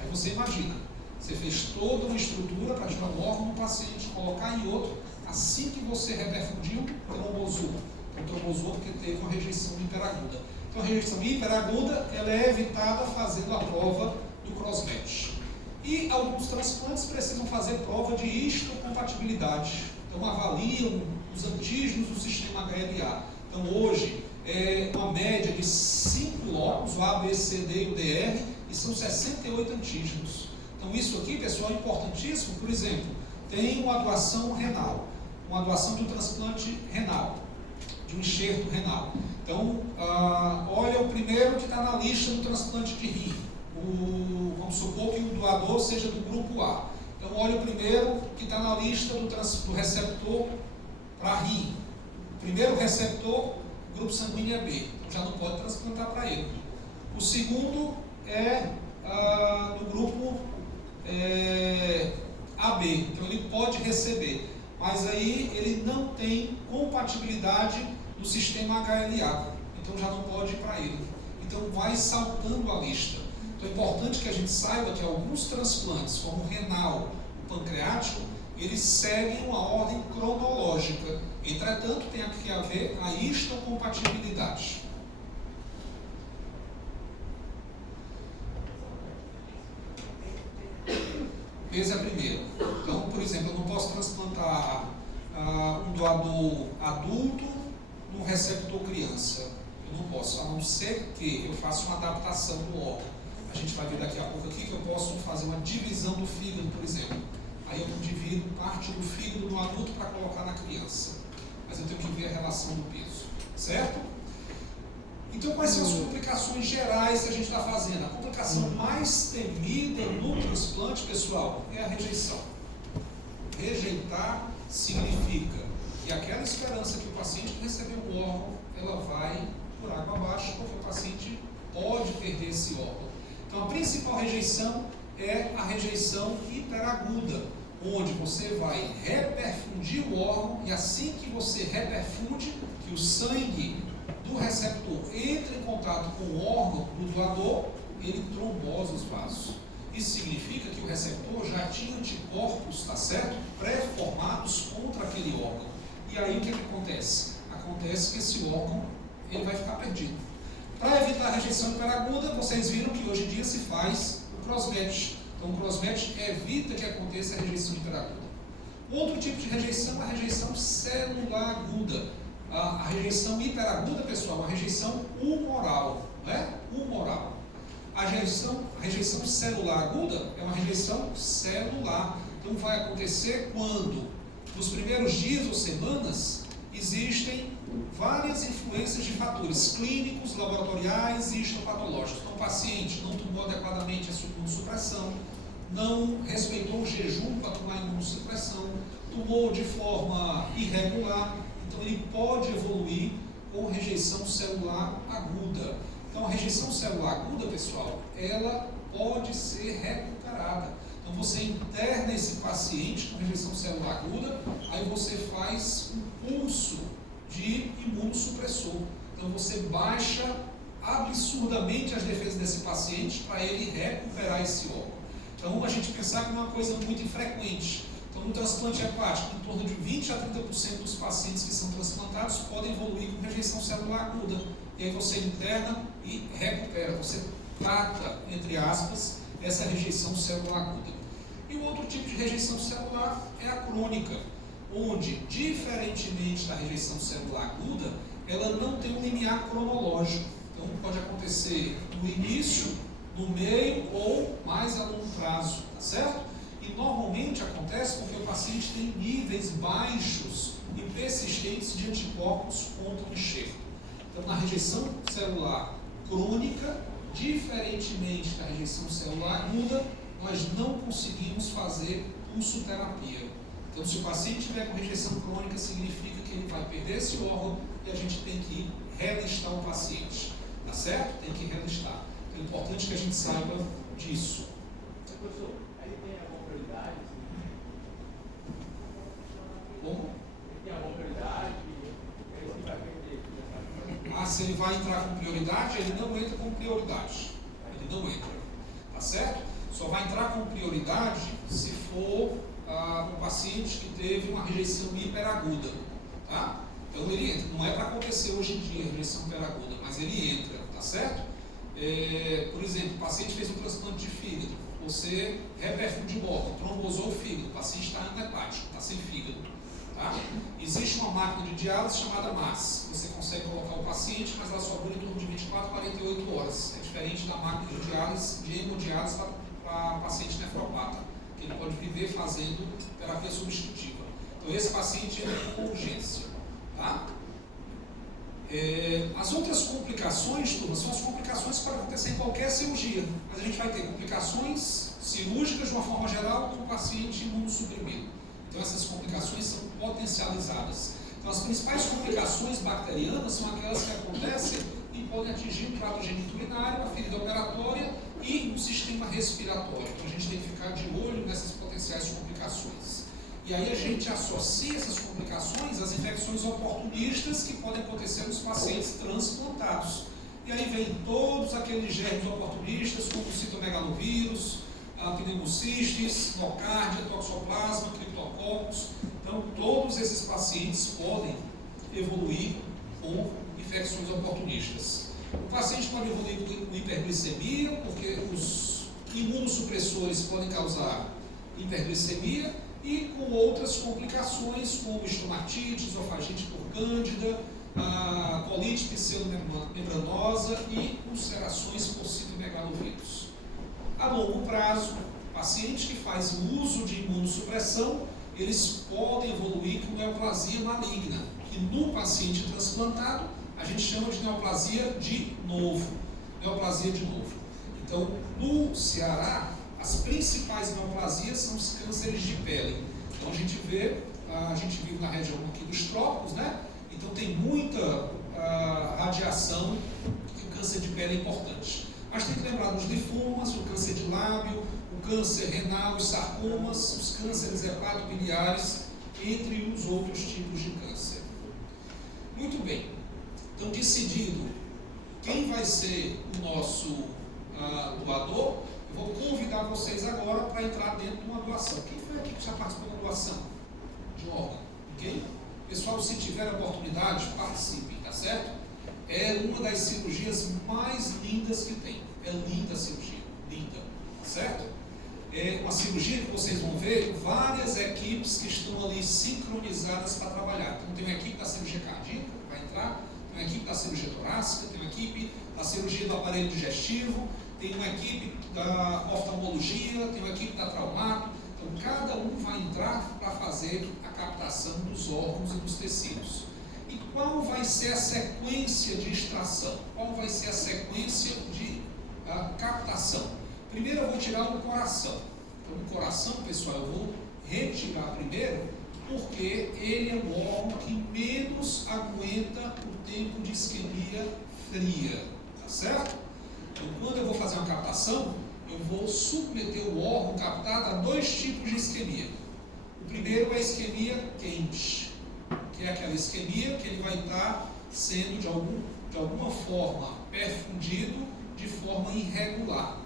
Aí você imagina, você fez toda uma estrutura para tirar um órgão do paciente, colocar em outro, assim que você reperfundiu, trombosou. Então, trombosou porque teve uma rejeição hiperaguda. Então, a rejeição hiperaguda, ela é evitada fazendo a prova do cross-match. E alguns transplantes precisam fazer prova de histocompatibilidade. Então, avaliam os antígenos do sistema HLA. Então, hoje, é uma média de 5 locos, o A, B, C, D e o DR, e são 68 antígenos. Então, isso aqui, pessoal, é importantíssimo. Por exemplo, tem uma doação renal, uma doação de um transplante renal, de um enxerto renal. Então, olha o primeiro que está na lista do transplante de rim. Vamos supor que o doador seja do grupo A. Então, olha o primeiro que está na lista do receptor para rim. O primeiro receptor, grupo sanguíneo é B. Então, já não pode transplantar para ele. O segundo é do grupo AB. Então, ele pode receber. Mas aí ele não tem compatibilidade no sistema HLA. Então, já não pode ir para ele. Então, vai saltando a lista. Então, é importante que a gente saiba que alguns transplantes, como o renal, o pancreático, eles seguem uma ordem cronológica. Entretanto, tem que haver a histocompatibilidade. Peso é primeiro. Então, por exemplo, eu não posso transplantar um doador adulto num receptor criança. Eu não posso, a não ser que eu faça uma adaptação do órgão. A gente vai ver daqui a pouco aqui que eu posso fazer uma divisão do fígado, por exemplo. Aí eu divido parte do fígado no adulto para colocar na criança. Mas eu tenho que ver a relação do peso, certo? Então, quais são as complicações gerais que a gente está fazendo? A complicação mais temida no transplante, pessoal, é a rejeição. Rejeitar significa que aquela esperança que o paciente recebeu o órgão, ela vai por água abaixo, porque o paciente pode perder esse órgão. Então, a principal rejeição é a rejeição hiperaguda, onde você vai reperfundir o órgão e assim que você reperfunde, que o sangue do receptor entra em contato com o órgão do doador, ele trombosa os vasos. Isso significa que o receptor já tinha anticorpos, tá certo? Pré-formados contra aquele órgão. E aí o que acontece? Acontece que esse órgão ele vai ficar perdido. Para evitar a rejeição hiperaguda, vocês viram que hoje em dia se faz o crossmatch. Então o crossmatch evita que aconteça a rejeição hiperaguda. Outro tipo de rejeição é a rejeição celular aguda. A rejeição hiperaguda, pessoal, é uma rejeição humoral, né? Humoral. A rejeição celular aguda é uma rejeição celular. Então vai acontecer quando, nos primeiros dias ou semanas, existem várias influências de fatores clínicos, laboratoriais e histopatológicos. Então o paciente não tomou adequadamente a sua imunossupressão, não respeitou o jejum para tomar a imunossupressão, tomou de forma irregular, então ele pode evoluir com rejeição celular aguda. Então a rejeição celular aguda, pessoal, ela pode ser recuperada. Então você interna esse paciente com rejeição celular aguda, aí você faz um pulso de imunossupressor. Então você baixa absurdamente as defesas desse paciente para ele recuperar esse órgão. Então vamos a gente pensar que é uma coisa muito infrequente. Então no transplante hepático, em torno de 20 a 30% dos pacientes que são transplantados podem evoluir com rejeição celular aguda. E aí você interna e recupera, você trata, entre aspas, essa rejeição celular aguda. E o outro tipo de rejeição celular é a crônica, onde, diferentemente da rejeição celular aguda, ela não tem um limiar cronológico. Então pode acontecer no início, no meio ou mais a longo prazo, tá certo? E normalmente acontece porque o paciente tem níveis baixos e persistentes de anticorpos contra o enxerto. Então, na rejeição celular crônica, diferentemente da rejeição celular aguda, nós não conseguimos fazer pulsoterapia. Então, se o paciente tiver com rejeição crônica, significa que ele vai perder esse órgão e a gente tem que relistar o paciente. Tá certo? Tem que relistar. Então, é importante que a gente saiba disso. Professor, aí tem alguma prioridade? Como? Ele tem alguma prioridade? É isso que vai perder. Se ele vai entrar com prioridade, ele não entra com prioridade. Ele não entra. Tá certo? Só vai entrar com prioridade se for um paciente que teve uma rejeição hiperaguda. Tá? Então ele entra. Não é para acontecer hoje em dia a rejeição hiperaguda, mas ele entra. Tá certo? Por exemplo, o paciente fez um transplante de fígado. Você reperfundibou, trombosou o fígado. O paciente está anhepático, está sem fígado. Tá? Existe uma máquina de diálise chamada MAS. Você consegue colocar o paciente, mas ela só dura em torno de 24 a 48 horas. É diferente da máquina de diálise, de hemodiálise para paciente nefropata, que ele pode viver fazendo terapia substitutiva. Então esse paciente entra com urgência. Tá? As outras complicações, turma, são as complicações que podem acontecer em qualquer cirurgia. Mas a gente vai ter complicações cirúrgicas de uma forma geral com o paciente imunossuprimido. Então essas complicações são potencializadas. Então as principais complicações bacterianas são aquelas que acontecem e podem atingir o trato geniturinário, a ferida operatória e o sistema respiratório. Então a gente tem que ficar de olho nessas potenciais complicações. E aí a gente associa essas complicações às infecções oportunistas que podem acontecer nos pacientes transplantados. E aí vem todos aqueles germes oportunistas, como o citomegalovírus, a pneumocistis, nocardia, toxoplasma, criptococcus. Então, todos esses pacientes podem evoluir com infecções oportunistas. O paciente pode evoluir com hiperglicemia, porque os imunossupressores podem causar hiperglicemia, e com outras complicações, como estomatite, esofagite por cândida, colite pseudomembranosa e ulcerações por citomegalovírus. A longo prazo, paciente que faz o uso de imunossupressão, eles podem evoluir com neoplasia maligna, que no paciente transplantado a gente chama de neoplasia de novo. Neoplasia de novo. Então, no Ceará, as principais neoplasias são os cânceres de pele. Então a gente vive na região aqui dos trópicos, né? Então tem muita radiação e o câncer de pele é importante. Mas tem que lembrar dos linfomas, o câncer de lábio, o câncer renal, os sarcomas, os cânceres hepatobiliares, entre os outros tipos de câncer. Muito bem. Então, decidido quem vai ser o nosso doador, eu vou convidar vocês agora para entrar dentro de uma doação. Quem foi aqui que já participou da doação de um órgão? Ok? Pessoal, se tiver oportunidade, participem, tá certo? É uma das cirurgias mais lindas que tem. É linda a cirurgia, linda, tá certo? É uma cirurgia que vocês vão ver várias equipes que estão ali sincronizadas para trabalhar. Então tem uma equipe da cirurgia cardíaca que vai entrar, tem uma equipe da cirurgia torácica, tem uma equipe da cirurgia do aparelho digestivo, tem uma equipe da oftalmologia, tem uma equipe da traumato. Então cada um vai entrar para fazer a captação dos órgãos e dos tecidos. E qual vai ser a sequência de extração? Qual vai ser a sequência de captação? Primeiro eu vou tirar o coração. Então o coração, pessoal, eu vou retirar primeiro, porque ele é o órgão que menos aguenta o tempo de isquemia fria, tá certo? Então quando eu vou fazer uma captação, eu vou submeter o órgão captado a dois tipos de isquemia. O primeiro é a isquemia quente, que é aquela isquemia que ele vai estar sendo de alguma forma perfundido de forma irregular.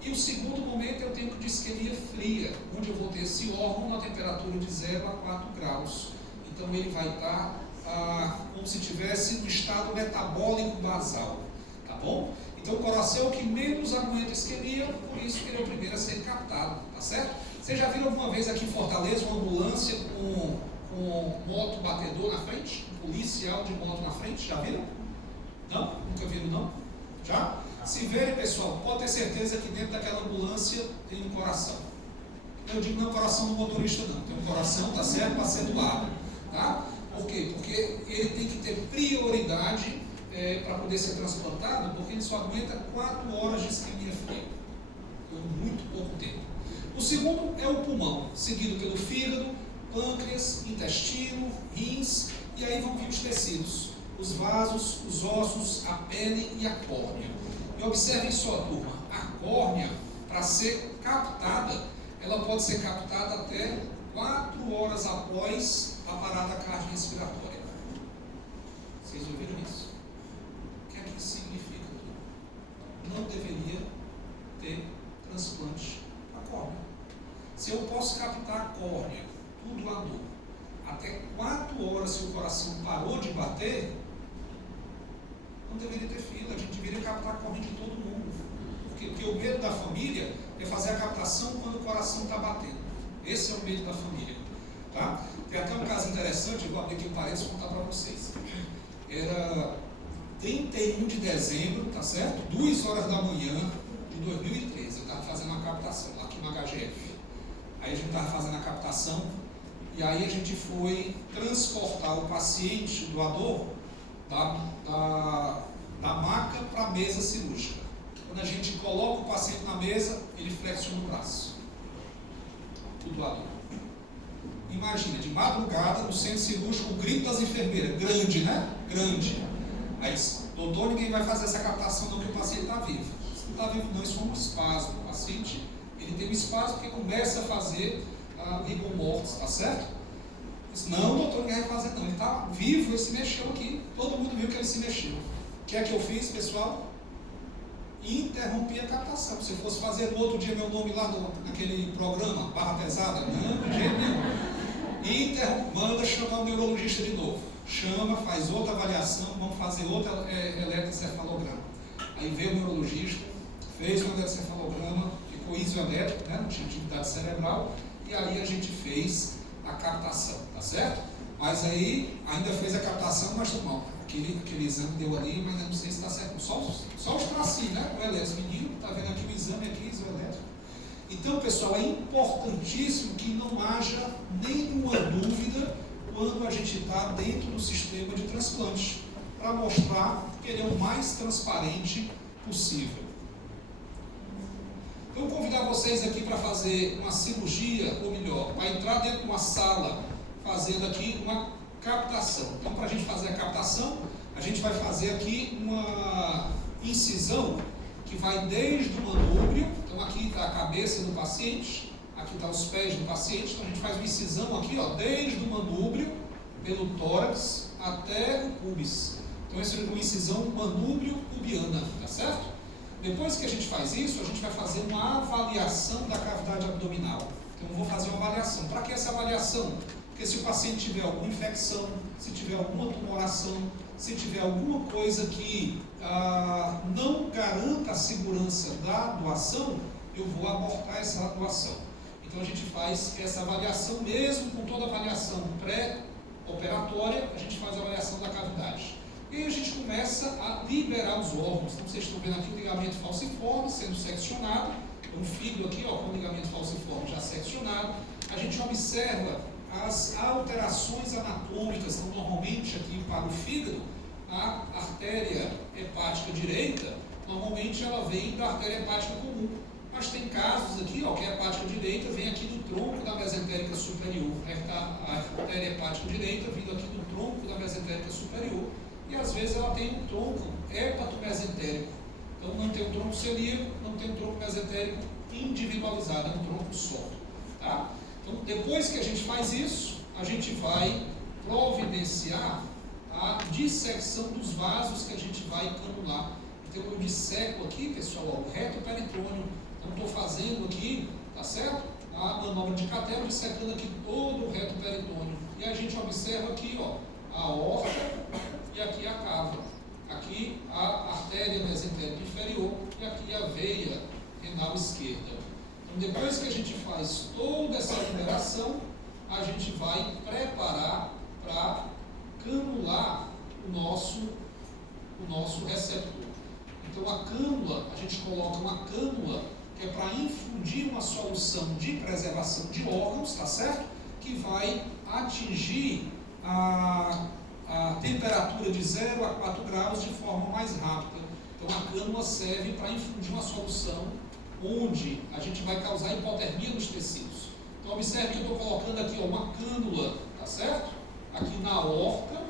E o segundo momento é o tempo de isquemia fria, onde eu vou ter esse órgão na temperatura de 0 a 4 graus. Então ele vai estar como se estivesse no estado metabólico basal, tá bom? Então o coração é o que menos aguenta isquemia, por isso que ele é o primeiro a ser captado, tá certo? Vocês já viram alguma vez aqui em Fortaleza uma ambulância com moto batedor na frente? Um policial de moto na frente, já viram? Não? Nunca viram não? Já? Se verem, pessoal, pode ter certeza que dentro daquela ambulância tem um coração. Eu digo não é o coração do motorista não, tem um coração, tá certo, para ser doado, tá? Por quê? Porque ele tem que ter prioridade para poder ser transplantado, porque ele só aguenta 4 horas de isquemia fria, então muito pouco tempo. O segundo é o pulmão, seguido pelo fígado, pâncreas, intestino, rins, e aí vão vir os tecidos, os vasos, os ossos, a pele e a córnea. E observem só, turma, a córnea, para ser captada, ela pode ser captada até 4 horas após a parada cardiorrespiratória. Vocês ouviram isso? O que é que isso significa, turma? Não deveria ter transplante da córnea. Se eu posso captar a córnea do doador até 4 horas se o coração parou de bater, não deveria ter fila, a gente deveria captar a córnea de todo mundo. Porque o medo da família é fazer a captação quando o coração está batendo. Esse é o medo da família. Tá? Tem até um caso interessante, eu vou abrir aqui um parênteses e contar para vocês. Era 31 de dezembro, tá certo? 2 horas da manhã de 2013. Eu estava fazendo uma captação lá aqui no HGF. Aí a gente estava fazendo a captação e aí a gente foi transportar o paciente, o doador, da maca para a mesa cirúrgica. Quando a gente coloca o paciente na mesa, ele flexiona o braço. O doador. Imagina, de madrugada, no centro cirúrgico, o grito das enfermeiras, grande, né? Grande. Aí diz, doutor, ninguém vai fazer essa captação não, que o paciente está vivo. Se não está vivo não, isso foi um espasmo. O paciente, ele tem um espasmo porque começa a fazer rigor mortis, tá certo? Disse, não, doutor, ninguém vai fazer não. Ele está vivo, ele se mexeu aqui. Todo mundo viu que ele se mexeu. O que é que eu fiz, pessoal? Interrompi a captação. Se eu fosse fazer no outro dia meu nome lá naquele programa, Barra Pesada, não, de jeito nenhum. Manda chamar o neurologista de novo. Chama, faz outra avaliação, vamos fazer outro eletroencefalograma. Aí veio o neurologista, fez o eletroencefalograma, ficou isoelétrico, né, não tinha atividade cerebral, e aí a gente fez a captação, tá certo? Mas aí ainda fez a captação, mas não, aquele exame deu ali, mas não sei se está certo. Só os tracinhos, né? O elétrico, menino, está vendo aqui o exame aqui, isoelétrico. Então, pessoal, é importantíssimo que não haja nenhuma dúvida quando a gente está dentro do sistema de transplante, para mostrar que ele é o mais transparente possível. Então, eu vou convidar vocês aqui para fazer uma cirurgia, ou melhor, para entrar dentro de uma sala, fazendo aqui uma captação. Então, para a gente fazer a captação, a gente vai fazer aqui uma incisão que vai desde o manúbrio. Então, aqui está a cabeça do paciente, aqui está os pés do paciente. Então, a gente faz uma incisão aqui, ó, desde o manúbrio, pelo tórax até o pubis. Então essa é uma incisão manúbrio-pubiana, tá certo? Depois que a gente faz isso, a gente vai fazer uma avaliação da cavidade abdominal. Então eu vou fazer uma avaliação. Para que essa avaliação? Porque se o paciente tiver alguma infecção, se tiver alguma tumoração, se tiver alguma coisa que não garanta a segurança da doação, eu vou abortar essa doação. Então a gente faz essa avaliação, mesmo com toda a avaliação pré-operatória, a gente faz a avaliação da cavidade. E aí a gente começa a liberar os órgãos. Então vocês estão vendo aqui o ligamento falciforme sendo seccionado, um fígado aqui ó, com o ligamento falciforme já seccionado. A gente observa as alterações anatômicas. Então normalmente aqui para o fígado, a artéria hepática direita, normalmente ela vem da artéria hepática comum. Mas tem casos aqui, ó, que a hepática direita vem aqui do tronco da mesentérica superior. A artéria hepática direita vindo aqui do tronco da mesentérica superior. E às vezes ela tem um tronco hepatomesentérico. Então não tem um tronco celíaco, não tem um tronco mesentérico individualizado, é um tronco só. Tá? Então depois que a gente faz isso, a gente vai providenciar a dissecção dos vasos que a gente vai canular. Então eu disseco aqui, pessoal, ó, o reto peritônio. Então estou fazendo aqui, tá certo? A manobra de Cattell, dissecando aqui todo o reto peritônio. E a gente observa aqui, ó, a aorta e aqui a cava. Aqui a artéria mesentérica inferior e aqui a veia renal esquerda. Então depois que a gente faz toda essa liberação, a gente vai preparar para canular o nosso receptor. Então a cânula, a gente coloca uma cânula que é para infundir uma solução de preservação de órgãos, tá certo? Que vai atingir a temperatura de 0 a 4 graus de forma mais rápida. Então a cânula serve para infundir uma solução onde a gente vai causar hipotermia nos tecidos. Então observe que eu estou colocando aqui ó, uma cânula, tá certo? Aqui na aorta,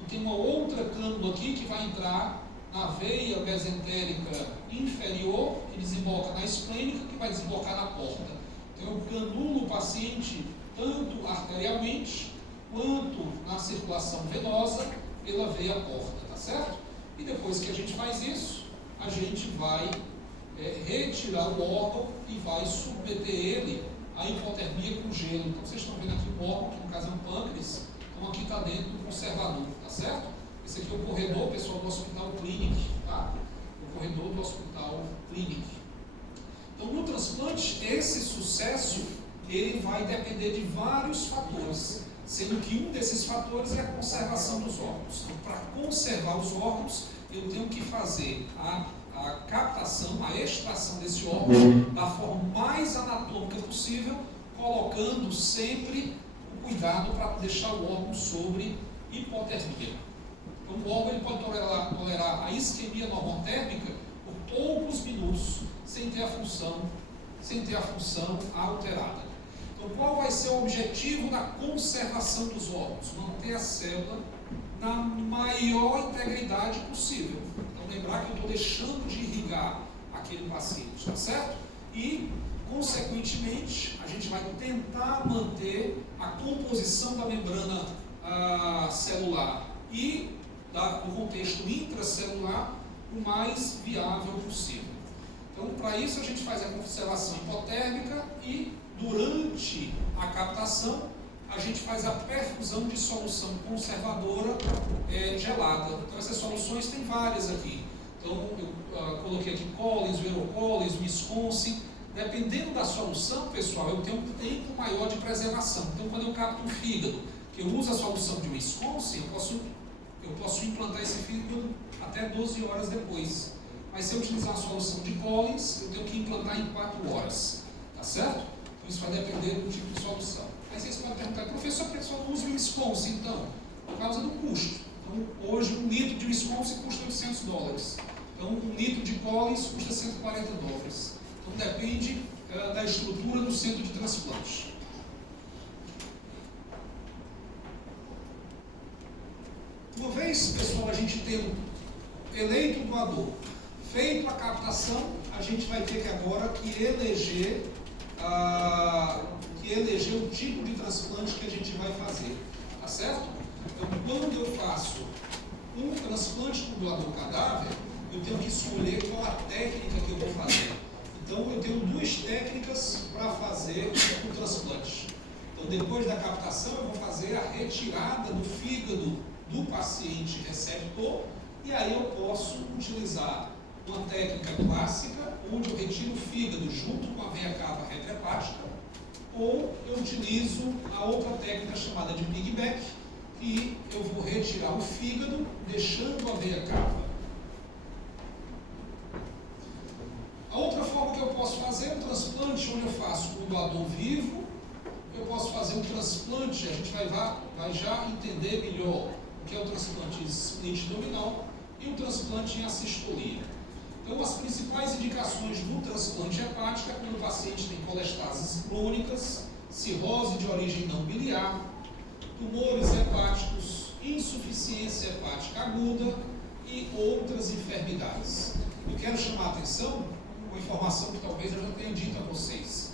e tem uma outra cânula aqui que vai entrar na veia mesentérica inferior, que desemboca na esplênica, que vai desembocar na porta. Então eu canulo o paciente tanto arterialmente, quanto na circulação venosa pela veia porta, tá certo? E depois que a gente faz isso, a gente vai retirar o órgão e vai submeter ele à hipotermia com gelo. Então vocês estão vendo aqui o órgão, que no caso é um pâncreas, então aqui está dentro do conservador, tá certo? Esse aqui é o corredor, pessoal, do Hospital Clinic, tá? O corredor do Hospital Clinic. Então no transplante, esse sucesso, ele vai depender de vários fatores, sendo que um desses fatores é a conservação dos órgãos. Então, para conservar os órgãos, eu tenho que fazer a captação, a extração desse órgão da forma mais anatômica possível, colocando sempre o cuidado para deixar o órgão sobre hipotermia. Então, o órgão ele pode tolerar a isquemia normotérmica por poucos minutos, sem ter a função alterada. Então, qual vai ser o objetivo da conservação dos órgãos? Manter a célula na maior integridade possível. Então, lembrar que eu estou deixando de irrigar aquele paciente, tá certo? E, consequentemente, a gente vai tentar manter a composição da membrana celular e do contexto intracelular o mais viável possível. Então, para isso, a gente faz a conservação hipotérmica e durante a captação, a gente faz a perfusão de solução conservadora gelada. Então, essas soluções tem várias aqui. Então, eu coloquei aqui Collins, Verocollins, Wisconsin. Dependendo da solução, pessoal, eu tenho um tempo maior de preservação. Então, quando eu capto um fígado, que eu uso a solução de Wisconsin, eu posso implantar esse fígado até 12 horas depois. Mas se eu utilizar a solução de Collins, eu tenho que implantar em 4 horas. Tá certo? Isso vai depender do tipo de solução. Aí vocês podem perguntar, professor, por que só não usa o Wisconsin, então? Por causa do custo. Então, hoje, um litro de Wisconsin custa $800. Então, um litro de Collins custa $140. Então, depende da estrutura do centro de transplante. Uma vez, pessoal, a gente tendo eleito o doador, feito a captação, a gente vai ter que agora eleger o tipo de transplante que a gente vai fazer, tá certo? Então, quando eu faço Um transplante com doador cadáver, eu tenho que escolher qual a técnica que eu vou fazer. Então, eu tenho duas técnicas para fazer o transplante. Então, depois da captação, eu vou fazer a retirada do fígado do paciente receptor, e aí eu posso utilizar uma técnica clássica, onde eu retiro o fígado junto com a veia cava retrohepática, ou eu utilizo a outra técnica chamada de piggyback, que eu vou retirar o fígado, deixando a veia cava. A outra forma que eu posso fazer é um transplante, onde eu faço com o doador vivo. Eu posso fazer um transplante, a gente vai já entender melhor o que é o transplante split luminal e o transplante em assistolia. Então, as principais indicações do transplante hepático é quando o paciente tem colestases crônicas, cirrose de origem não biliar, tumores hepáticos, insuficiência hepática aguda e outras enfermidades. Eu quero chamar a atenção com uma informação que talvez eu já tenha dito a vocês.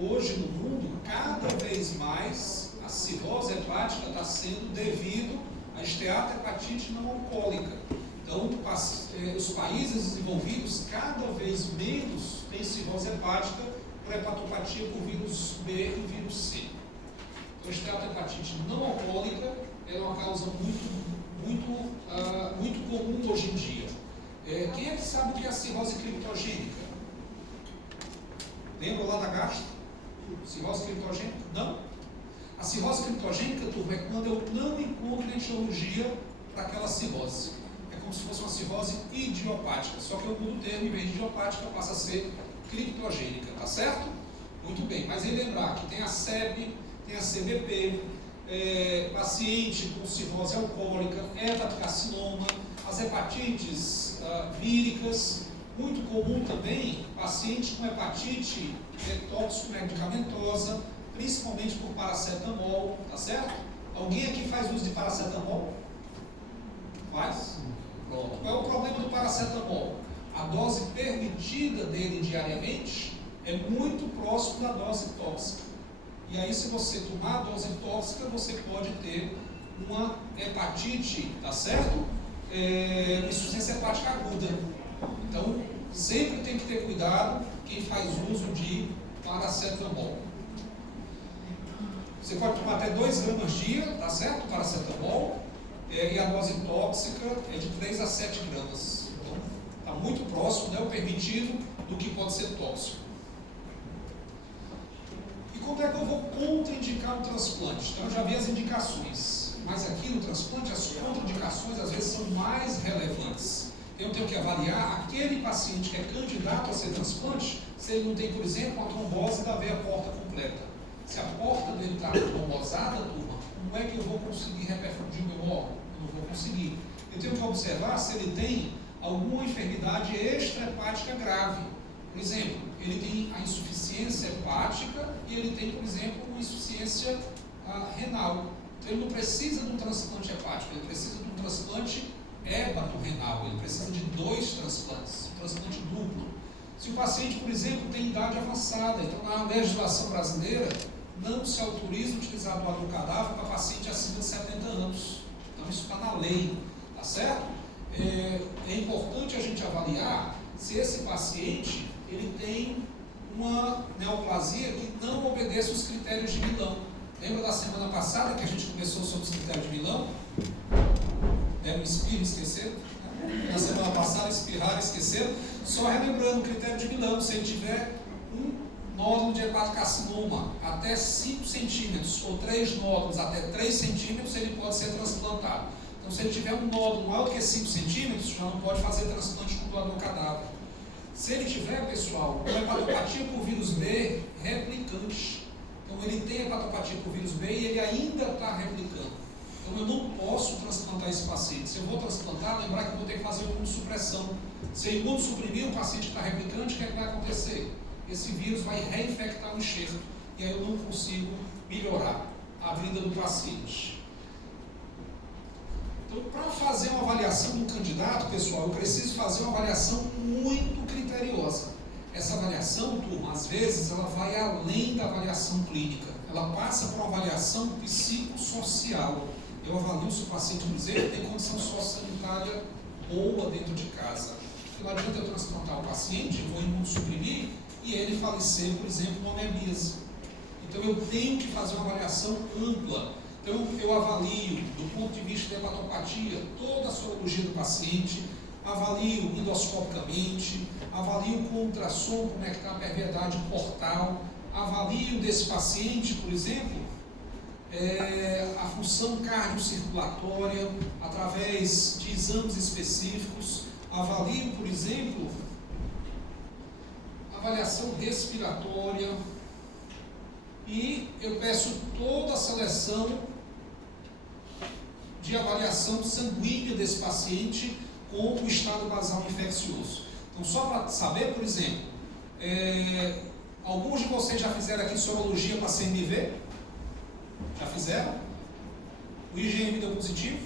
Hoje no mundo, cada vez mais a cirrose hepática está sendo devido à esteatohepatite não alcoólica. Então, os países desenvolvidos cada vez menos têm cirrose hepática por hepatopatia por vírus B e vírus C. Então, a esteatohepatite não alcoólica é uma causa muito comum hoje em dia. Quem é que sabe o que é a cirrose criptogênica? Lembra lá da gastro? Cirrose criptogênica? Não? A cirrose criptogênica, turma, é quando eu não encontro etiologia para aquela cirrose. É como se fosse uma cirrose idiopática, só que eu mudo o termo, em vez de idiopática, passa a ser criptogênica, tá certo? Muito bem, mas aí lembrar que tem a SEB, tem a CBP, paciente com cirrose alcoólica, hepatocarcinoma, as hepatites víricas, muito comum também, paciente com hepatite tóxico-medicamentosa, principalmente por paracetamol, tá certo? Alguém aqui faz uso de paracetamol? Faz? Pronto. Qual é o problema do paracetamol? A dose permitida dele diariamente é muito próximo da dose tóxica. E aí, se você tomar a dose tóxica, você pode ter uma hepatite, tá certo? Insuficiência hepática aguda. Então, sempre tem que ter cuidado quem faz uso de paracetamol. Você pode tomar até 2 gramas dia, tá certo? Paracetamol. E a dose tóxica é de 3 a 7 gramas. Então, está muito próximo, né, o permitido, do que pode ser tóxico. E como é que eu vou contraindicar o transplante? Então, eu já vi as indicações, mas aqui no transplante, as contraindicações às vezes são mais relevantes. Eu tenho que avaliar aquele paciente que é candidato a ser transplante, se ele não tem, por exemplo, uma trombose da veia porta completa. Se a porta dele está trombosada, turma, como é que eu vou conseguir reperfundir o meu órgão? Eu não vou conseguir. Eu tenho que observar se ele tem alguma enfermidade extrahepática grave. Por exemplo, ele tem a insuficiência hepática e ele tem, por exemplo, uma insuficiência renal. Então, ele não precisa de um transplante hepático, ele precisa de um transplante hepato-renal. Ele precisa de 2 transplantes, um transplante duplo. Se o paciente, por exemplo, tem idade avançada, então na legislação brasileira não se autoriza utilizar doador cadáver para paciente acima de 70 anos. Então isso está na lei, tá certo? É importante a gente avaliar se esse paciente ele tem uma neoplasia que não obedece os critérios de Milão. Lembra da semana passada que a gente começou sobre os critérios de Milão? Deram um espirro, esqueceram? Na semana passada espirraram, esqueceram. Só relembrando o critério de Milão, se ele tiver um nódulo de hepatocarcinoma até 5 centímetros ou 3 nódulos até 3 centímetros, ele pode ser transplantado. Então, se ele tiver um nódulo maior que 5 centímetros, já não pode fazer transplante com doador cadáver. Se ele tiver, pessoal, uma hepatopatia por vírus B replicante, então ele tem hepatopatia por vírus B e ele ainda está replicando. Então eu não posso transplantar esse paciente. Se eu vou transplantar, lembrar que eu vou ter que fazer imunossupressão. Se eu imunossuprimir um paciente que está replicante, o que é que vai acontecer? Esse vírus vai reinfectar o enxerto e aí eu não consigo melhorar a vida do paciente. Então, para fazer uma avaliação de um candidato, pessoal, eu preciso fazer uma avaliação muito criteriosa. Essa avaliação, turma, às vezes, ela vai além da avaliação clínica. Ela passa por uma avaliação psicossocial. Eu avalio se o paciente, por exemplo, tem condição sociosanitária boa dentro de casa. Porque não adianta eu transplantar o paciente, vou imunossuprimir e ele falecer, por exemplo, numa amebíase. Então eu tenho que fazer uma avaliação ampla. Então eu avalio, do ponto de vista da hepatopatia, toda a sorologia do paciente, avalio endoscopicamente, avalio com ultrassom como é que está a permeabilidade portal, avalio desse paciente, por exemplo, a função cardiocirculatória através de exames específicos, avalio, por exemplo, avaliação respiratória e eu peço toda a seleção de avaliação sanguínea desse paciente com o estado basal infeccioso. Então, só para saber, por exemplo, alguns de vocês já fizeram aqui sorologia para CMV? Já fizeram? O IgM deu positivo?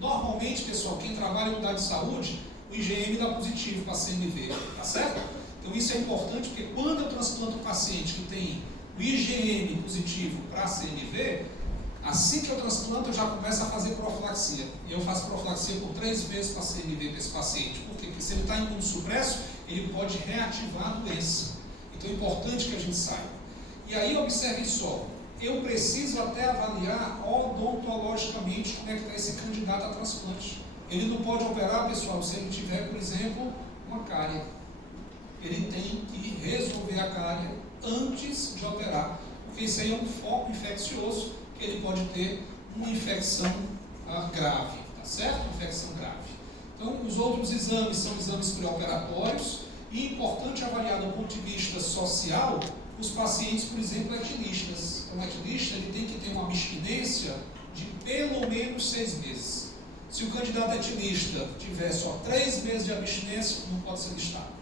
Normalmente, pessoal, quem trabalha em unidade de saúde, o IgM dá positivo para CMV, tá certo? Então isso é importante porque quando eu transplanto um paciente que tem o IgM positivo para CMV, assim que eu transplanto eu já começo a fazer profilaxia. E eu faço profilaxia por 3 meses para CMV para esse paciente. Por quê? Porque se ele está imunossupresso, ele pode reativar a doença. Então é importante que a gente saiba. E aí observe só, eu preciso até avaliar odontologicamente como é que está esse candidato a transplante. Ele não pode operar, pessoal, se ele tiver, por exemplo, uma cárie. Ele tem que resolver a cárie antes de operar, porque isso aí é um foco infeccioso, que ele pode ter uma infecção grave, tá certo? Uma infecção grave. Então, os outros exames são exames pré-operatórios e importante avaliar do ponto de vista social os pacientes, por exemplo, etilistas. Então, o etilista ele tem que ter uma abstinência de pelo menos 6 meses. Se o candidato etilista tiver só 3 meses de abstinência, não pode ser listado.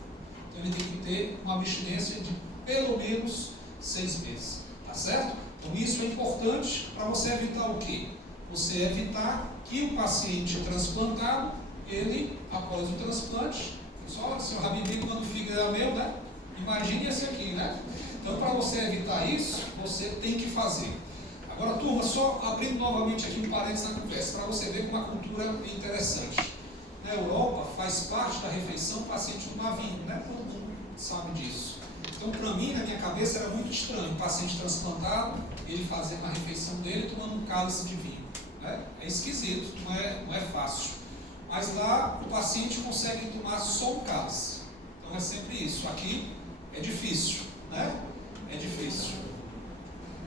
Então, ele tem que ter uma abstinência de pelo menos 6 meses, tá certo? Então, isso é importante para você evitar o quê? Você evitar que o paciente transplantado, ele, após o transplante, só o seu Rabibi, quando o fígado era meu, né? Imagine esse aqui, né? Então, para você evitar isso, você tem que fazer. Agora, turma, só abrindo novamente aqui um parênteses na conversa, para você ver como a cultura é interessante. Na Europa, faz parte da refeição o paciente tomar vinho, né? Todo mundo sabe disso. Então, para mim, na minha cabeça, era muito estranho o paciente transplantado, ele fazendo a refeição dele tomando um cálice de vinho. Né? É esquisito, não é fácil. Mas lá, o paciente consegue tomar só um cálice. Então, é sempre isso. Aqui, é difícil, né? É difícil.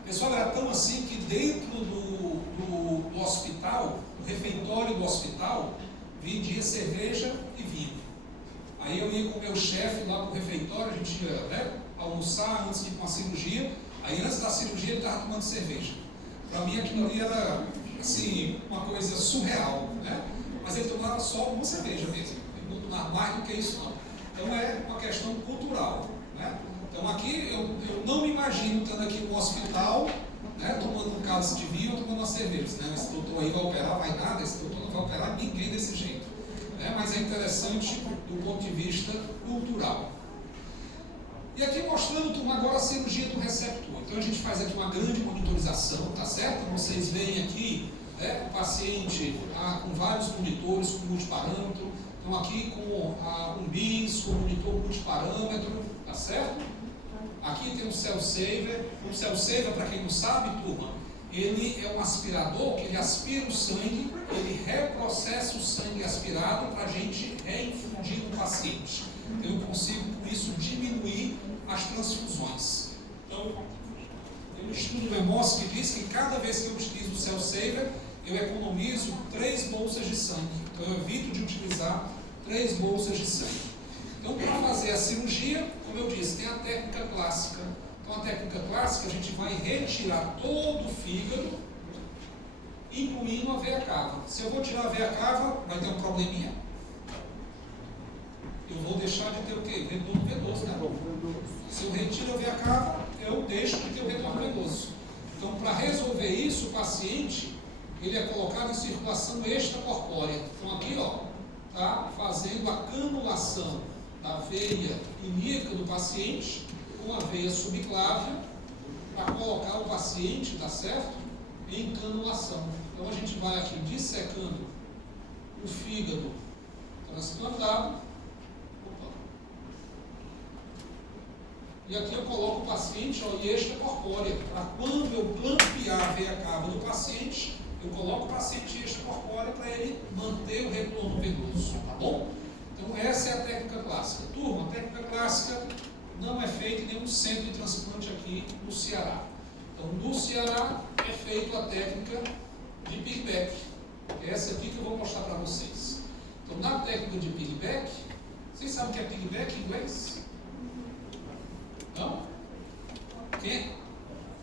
Pessoal, era tão assim que dentro do hospital, no refeitório do hospital, vendia cerveja e vinho. Aí eu ia com o meu chefe lá pro refeitório, a gente ia, né, almoçar antes de ir para uma cirurgia. Aí antes da cirurgia ele estava tomando cerveja. Para mim aquilo ali era assim, uma coisa surreal, né? Mas ele tomava só uma cerveja mesmo. Ele não tomava mais do que isso não. Então é uma questão cultural, né? Então aqui eu não me imagino estando aqui no hospital, né, tomando um cálice de vinho ou tomando uma cerveja. Né? Esse doutor aí vai operar, vai nada, esse doutor não vai operar ninguém desse jeito. Né? Mas é interessante do ponto de vista cultural. E aqui mostrando, turma, agora a cirurgia do receptor. Então a gente faz aqui uma grande monitorização, tá certo? Vocês veem aqui, né, o paciente com vários monitores com multiparâmetro. Então aqui com um BIS, com monitor multiparâmetro, tá certo? Aqui tem um Cell Saver. Um Cell Saver, para quem não sabe, turma, ele é um aspirador que ele aspira o sangue, ele reprocessa o sangue aspirado para a gente reinfundir no paciente. Então eu consigo com isso diminuir as transfusões. Então, tem um estudo do EMOS que diz que cada vez que eu utilizo o Cell Saver, eu economizo 3 bolsas de sangue. Então eu evito de utilizar 3 bolsas de sangue. Então, para fazer a cirurgia, como eu disse, tem a técnica clássica. Então, a técnica clássica, a gente vai retirar todo o fígado, incluindo a veia cava. Se eu vou tirar a veia cava, vai ter um probleminha. Eu vou deixar de ter o quê? Retorno venoso, né? Se eu retiro a veia cava, eu deixo de ter o retorno venoso. Então, para resolver isso, o paciente, ele é colocado em circulação extracorpórea. Então, aqui, ó, tá fazendo a canulação da veia ilíaca do paciente com a veia subclávia para colocar o paciente, tá certo? em canulação. Então a gente vai aqui dissecando o fígado transplantado. Opa. E aqui eu coloco o paciente em extracorpórea. Para quando eu clampear a veia cava do paciente, eu coloco o paciente em extracorpórea para ele manter o retorno venoso, tá bom? Então essa é a técnica clássica. Turma, a técnica clássica não é feita em nenhum centro de transplante aqui no Ceará. Então no Ceará é feita a técnica de piggyback. Essa aqui que eu vou mostrar para vocês. Então na técnica de piggyback, vocês sabem o que é piggyback em inglês? Não? Quem?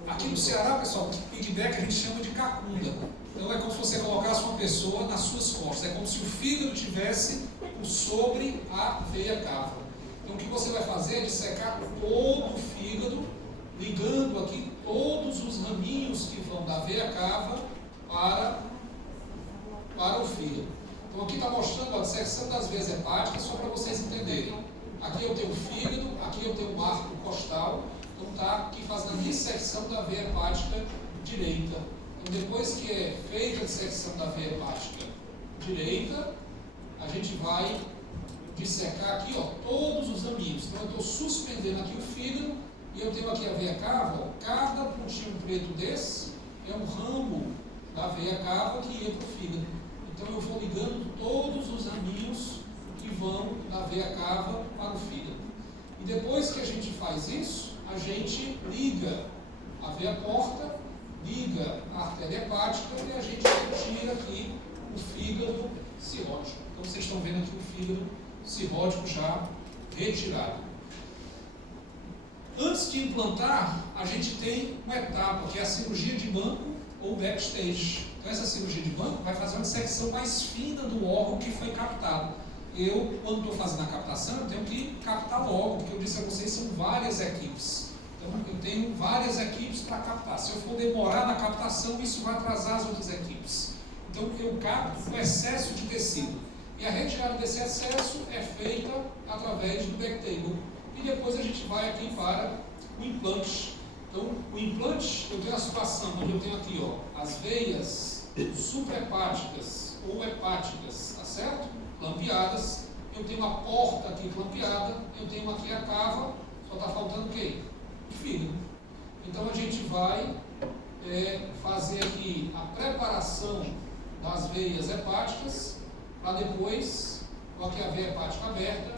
Aqui no Ceará, pessoal, piggyback a gente chama de cacunda. Então é como se você colocasse uma pessoa nas suas costas. É como se o fígado tivesse por sobre a veia cava. Então o que você vai fazer é dissecar todo o fígado, ligando aqui todos os raminhos que vão da veia cava para o fígado. Então aqui está mostrando a disseção das veias hepáticas, só para vocês entenderem. Aqui eu tenho o fígado, aqui eu tenho o arco costal. Então está aqui fazendo a dissecção da veia hepática direita. Então depois que é feita a dissecção da veia hepática direita, a gente vai dissecar aqui, ó, todos os raminhos. Então eu estou suspendendo aqui o fígado e eu tenho aqui a veia cava. Ó, cada pontinho preto desse é um ramo da veia cava que entra para o fígado. Então eu vou ligando todos os raminhos que vão da veia cava para o fígado. E depois que a gente faz isso, a gente liga a veia porta, liga a artéria hepática e a gente retira aqui o fígado cirrótico. Então vocês estão vendo aqui o fígado cirrótico já retirado. Antes de implantar, a gente tem uma etapa, que é a cirurgia de banco ou backstage. Então essa cirurgia de banco vai fazer uma dissecção mais fina do órgão que foi captado. Eu, quando estou fazendo a captação, eu tenho que captar logo, porque eu disse a vocês, são várias equipes. Então eu tenho várias equipes para captar. Se eu for demorar na captação, isso vai atrasar as outras equipes. Então eu capto o excesso de tecido. E a retirada desse excesso é feita através do backtable. E depois a gente vai aqui para o implante. Então o implante, eu tenho a situação onde eu tenho aqui, ó, as veias suprahepáticas ou hepáticas, tá certo? Clampeadas. Eu tenho uma porta aqui clampeada. Eu tenho aqui a cava. Só está faltando o quê? O fígado. Então a gente vai fazer aqui a preparação das veias hepáticas para depois, aqui a veia hepática aberta,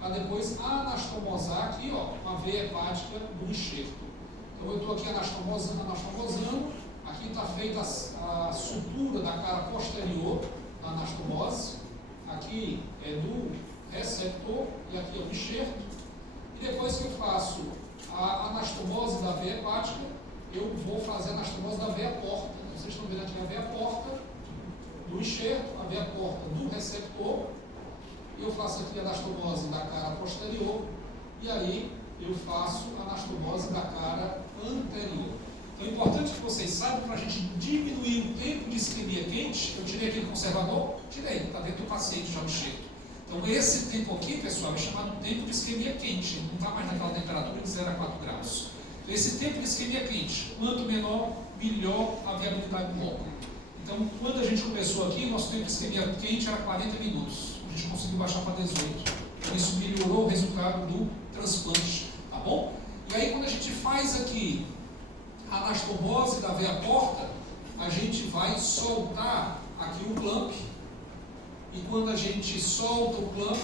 para depois anastomosar aqui, ó, uma veia hepática do enxerto. Então eu estou aqui anastomosando, aqui está feita a sutura da cara posterior da anastomose, aqui é do receptor e aqui é o enxerto, e depois que eu faço a anastomose da veia hepática, eu vou fazer a anastomose da veia porta. Vocês estão vendo aqui a veia porta do enxerto, a veia porta do receptor, e eu faço aqui a anastomose da cara posterior, e aí eu faço a anastomose da cara anterior. Então é importante que vocês saibam, para a gente diminuir o tempo de isquemia quente. Eu tirei aquele conservador? Tirei, está dentro do paciente já o enxerto. Então esse tempo aqui, pessoal, é chamado tempo de isquemia quente, não está mais naquela temperatura de 0 a 4 graus. Então esse tempo de isquemia quente, quanto menor, melhor a viabilidade do órgão. Então quando a gente começou aqui, nosso tempo de isquemia quente era 40 minutos. A gente conseguiu baixar para 18. Então isso melhorou o resultado do transplante, tá bom? E aí quando a gente faz aqui a anastomose da veia porta, a gente vai soltar aqui o clamp. E quando a gente solta o clamp,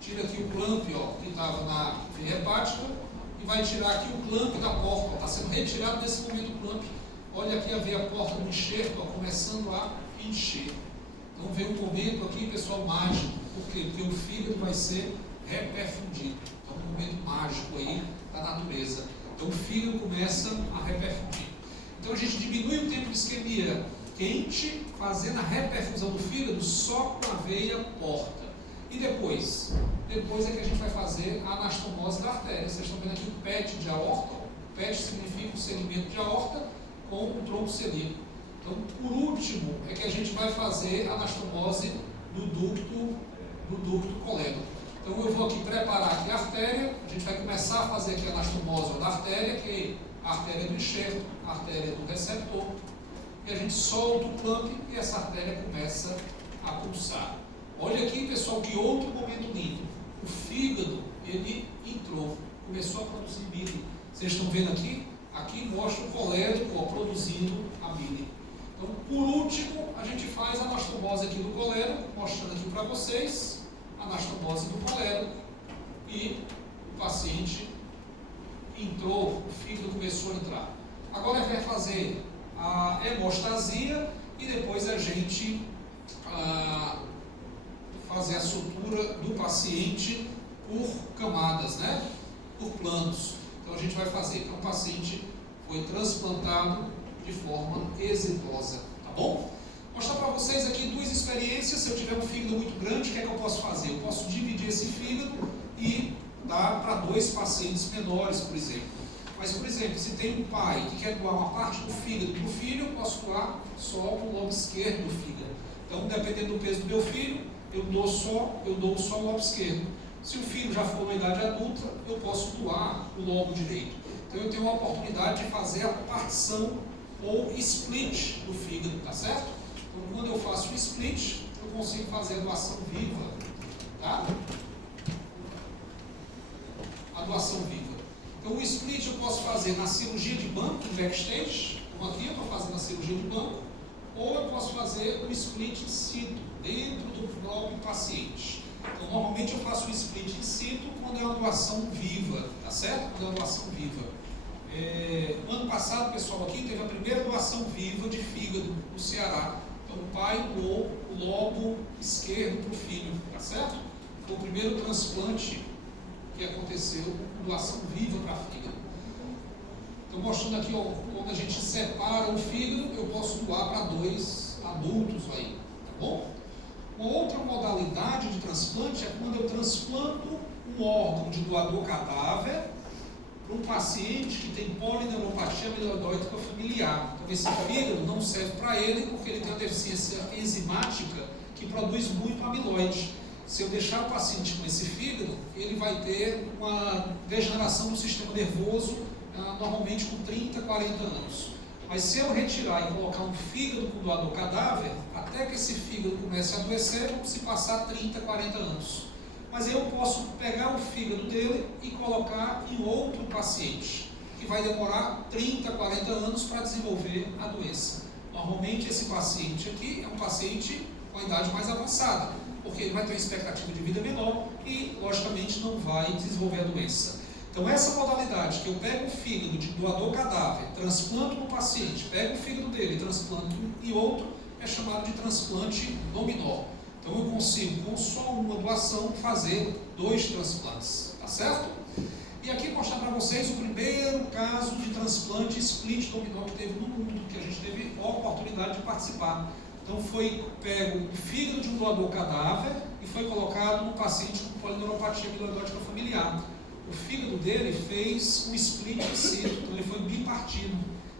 tira aqui o clamp, ó, que estava na veia hepática, e vai tirar aqui o clamp da porta. Está sendo retirado nesse momento o clamp. Olha aqui a veia porta do enxerto, ó, começando a encher. Então vem um momento aqui, pessoal, mágico. Por quê? Porque o fígado vai ser reperfundido. Então um momento mágico aí da natureza. Então o fígado começa a reperfundir. Então a gente diminui o tempo de isquemia quente, fazendo a reperfusão do fígado só com a veia porta. E depois? Depois é que a gente vai fazer a anastomose da artéria. Vocês estão vendo aqui o PET de aorta. O PET significa o segmento de aorta com o tronco celíaco. Então, por último, é que a gente vai fazer a anastomose do ducto colédoco. Então eu vou aqui preparar aqui a artéria, a gente vai começar a fazer aqui a anastomose da artéria, que é a artéria do enxerto, a artéria do receptor, e a gente solta o clamp e essa artéria começa a pulsar. Olha aqui, pessoal, que outro momento lindo. O fígado, ele entrou, começou a produzir bile. Vocês estão vendo aqui? Aqui mostra o colérico produzindo a bile. Então, por último, a gente faz a anastomose aqui do colérico, mostrando aqui para vocês a anastomose do colérico. E o paciente entrou, o fígado começou a entrar. Agora vai fazer a hemostasia e depois a gente fazer a sutura do paciente por camadas, né? Por planos. Então a gente vai fazer. Então o paciente foi transplantado de forma exitosa, tá bom? Vou mostrar para vocês aqui duas experiências. Se eu tiver um fígado muito grande, o que é que eu posso fazer? Eu posso dividir esse fígado e dar para 2 pacientes menores, por exemplo. Mas, por exemplo, se tem um pai que quer doar uma parte do fígado para o filho, eu posso doar só o lobo esquerdo do fígado. Então, dependendo do peso do meu filho, eu dou só o lobo esquerdo. Se o filho já for na idade adulta, eu posso doar o lobo direito. Então, eu tenho a oportunidade de fazer a partição ou split do fígado, tá certo? Então, quando eu faço o split, eu consigo fazer a doação viva, tá? A doação viva. Então, o split eu posso fazer na cirurgia de banco, no backstage, como aqui eu estou fazendo a cirurgia de banco, ou eu posso fazer o split in situ, dentro do próprio paciente. Então, normalmente eu faço o split in situ quando é uma doação viva, tá certo? Quando é uma doação viva. No ano passado, pessoal, aqui teve a primeira doação viva de fígado no Ceará. Então, o pai doou o lobo esquerdo para o filho, tá certo? Foi o primeiro transplante que aconteceu com doação viva para fígado. Então, mostrando aqui, ó, quando a gente separa o fígado, eu posso doar para 2 adultos aí, tá bom? Uma outra modalidade de transplante é quando eu transplanto um órgão de doador cadáver para um paciente que tem polineuropatia amiloidótica familiar. Então, esse fígado não serve para ele porque ele tem uma deficiência enzimática que produz muito amiloide. Se eu deixar o paciente com esse fígado, ele vai ter uma degeneração do sistema nervoso, normalmente com 30, 40 anos. Mas se eu retirar e colocar um fígado com doador cadáver, até que esse fígado comece a adoecer, vão se passar 30, 40 anos. Mas eu posso pegar o fígado dele e colocar em outro paciente, que vai demorar 30, 40 anos para desenvolver a doença. Normalmente esse paciente aqui é um paciente com a idade mais avançada, porque ele vai ter uma expectativa de vida menor e, logicamente, não vai desenvolver a doença. Então, essa modalidade, que eu pego o fígado de doador cadáver, transplanto no paciente, pego o fígado dele e transplanto em outro, é chamado de transplante dominó. Então, eu consigo, com só uma doação, fazer 2 transplantes, tá certo? E aqui mostrar para vocês o primeiro caso de transplante split dominó que teve no mundo, que a gente teve a oportunidade de participar. Então, foi pego o fígado de um doador cadáver e foi colocado no paciente com polineuropatia amiloidótica familiar. O fígado dele fez um split in situ, então ele foi bipartido.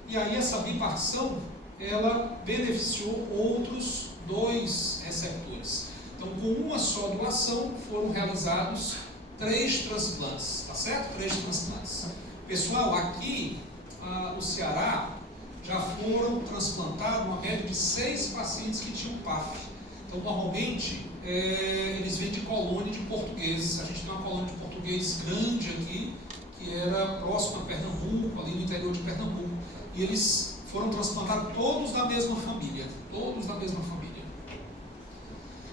E aí essa bipartição, ela beneficiou outros 2 receptores. Então, com uma só doação, foram realizados 3 transplantes, tá certo? 3 transplantes. Pessoal, aqui no Ceará, já foram transplantados uma média de 6 pacientes que tinham PAF. Então, normalmente, eles vêm de colônia de portugueses. A gente tem uma colônia de português grande aqui, que era próximo a Pernambuco, ali no interior de Pernambuco. E eles foram transplantados todos da mesma família. Todos da mesma família.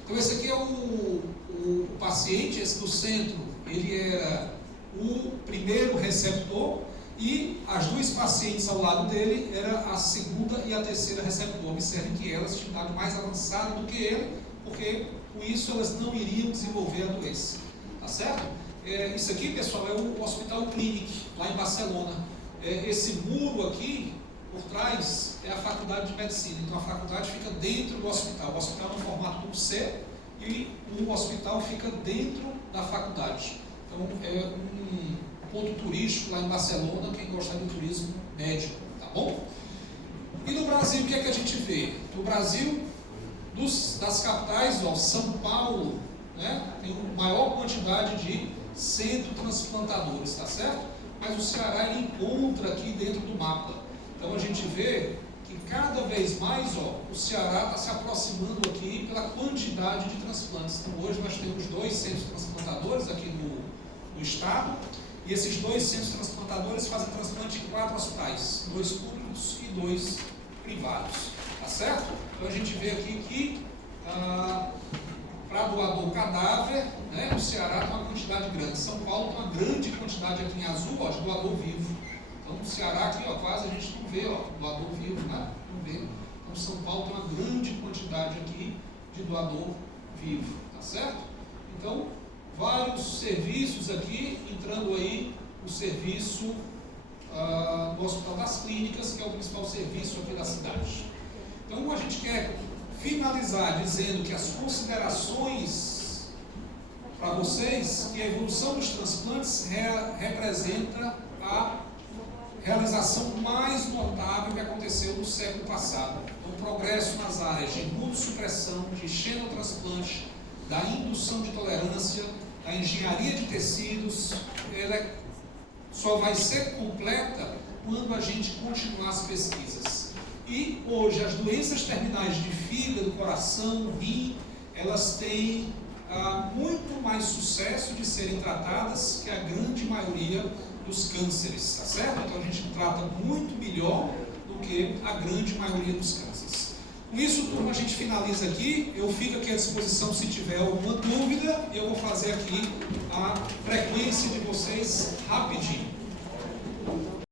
Então, esse aqui é o paciente, esse do centro, ele era o primeiro receptor, e as 2 pacientes ao lado dele era a segunda e a terceira receptor. Observem que elas tinham idade mais avançada do que ele, porque com isso elas não iriam desenvolver a doença. Tá certo? Isso aqui, pessoal, é o Hospital Clínic, lá em Barcelona. Esse muro aqui, por trás, é a Faculdade de Medicina. Então a faculdade fica dentro do hospital. O hospital é no formato do C e o hospital fica dentro da faculdade. Então é um ponto turístico lá em Barcelona, quem gosta do turismo médico, tá bom? E no Brasil, o que é que a gente vê? No Brasil, das capitais, ó, São Paulo, né, tem a maior quantidade de centro-transplantadores, tá certo? Mas o Ceará ele encontra aqui dentro do mapa. Então a gente vê que cada vez mais o Ceará está se aproximando aqui pela quantidade de transplantes. Então hoje nós temos 2 centros transplantadores aqui no estado, e esses 2 centros transplantadores fazem transplante em 4 hospitais, 2 públicos e 2 privados, tá certo? Então a gente vê aqui que para doador cadáver, né, o Ceará tem uma quantidade grande, São Paulo tem uma grande quantidade aqui em azul de doador vivo. Então no Ceará aqui quase a gente não vê doador vivo, né? Não vê. Então São Paulo tem uma grande quantidade aqui de doador vivo, tá certo? Então vários serviços aqui, entrando aí o serviço do Hospital das Clínicas, que é o principal serviço aqui da cidade. Então a gente quer finalizar dizendo que as considerações para vocês, que a evolução dos transplantes representa a realização mais notável que aconteceu no século passado. Então, o progresso nas áreas de imunossupressão, de xenotransplante, da indução de tolerância, da engenharia de tecidos, ela só vai ser completa quando a gente continuar as pesquisas. E hoje as doenças terminais de fígado, coração, rim, elas têm muito mais sucesso de serem tratadas que a grande maioria dos cânceres, tá certo? Então a gente trata muito melhor do que a grande maioria dos cânceres. Com isso, turma, a gente finaliza aqui. Eu fico aqui à disposição se tiver alguma dúvida. Eu vou fazer aqui a frequência de vocês rapidinho.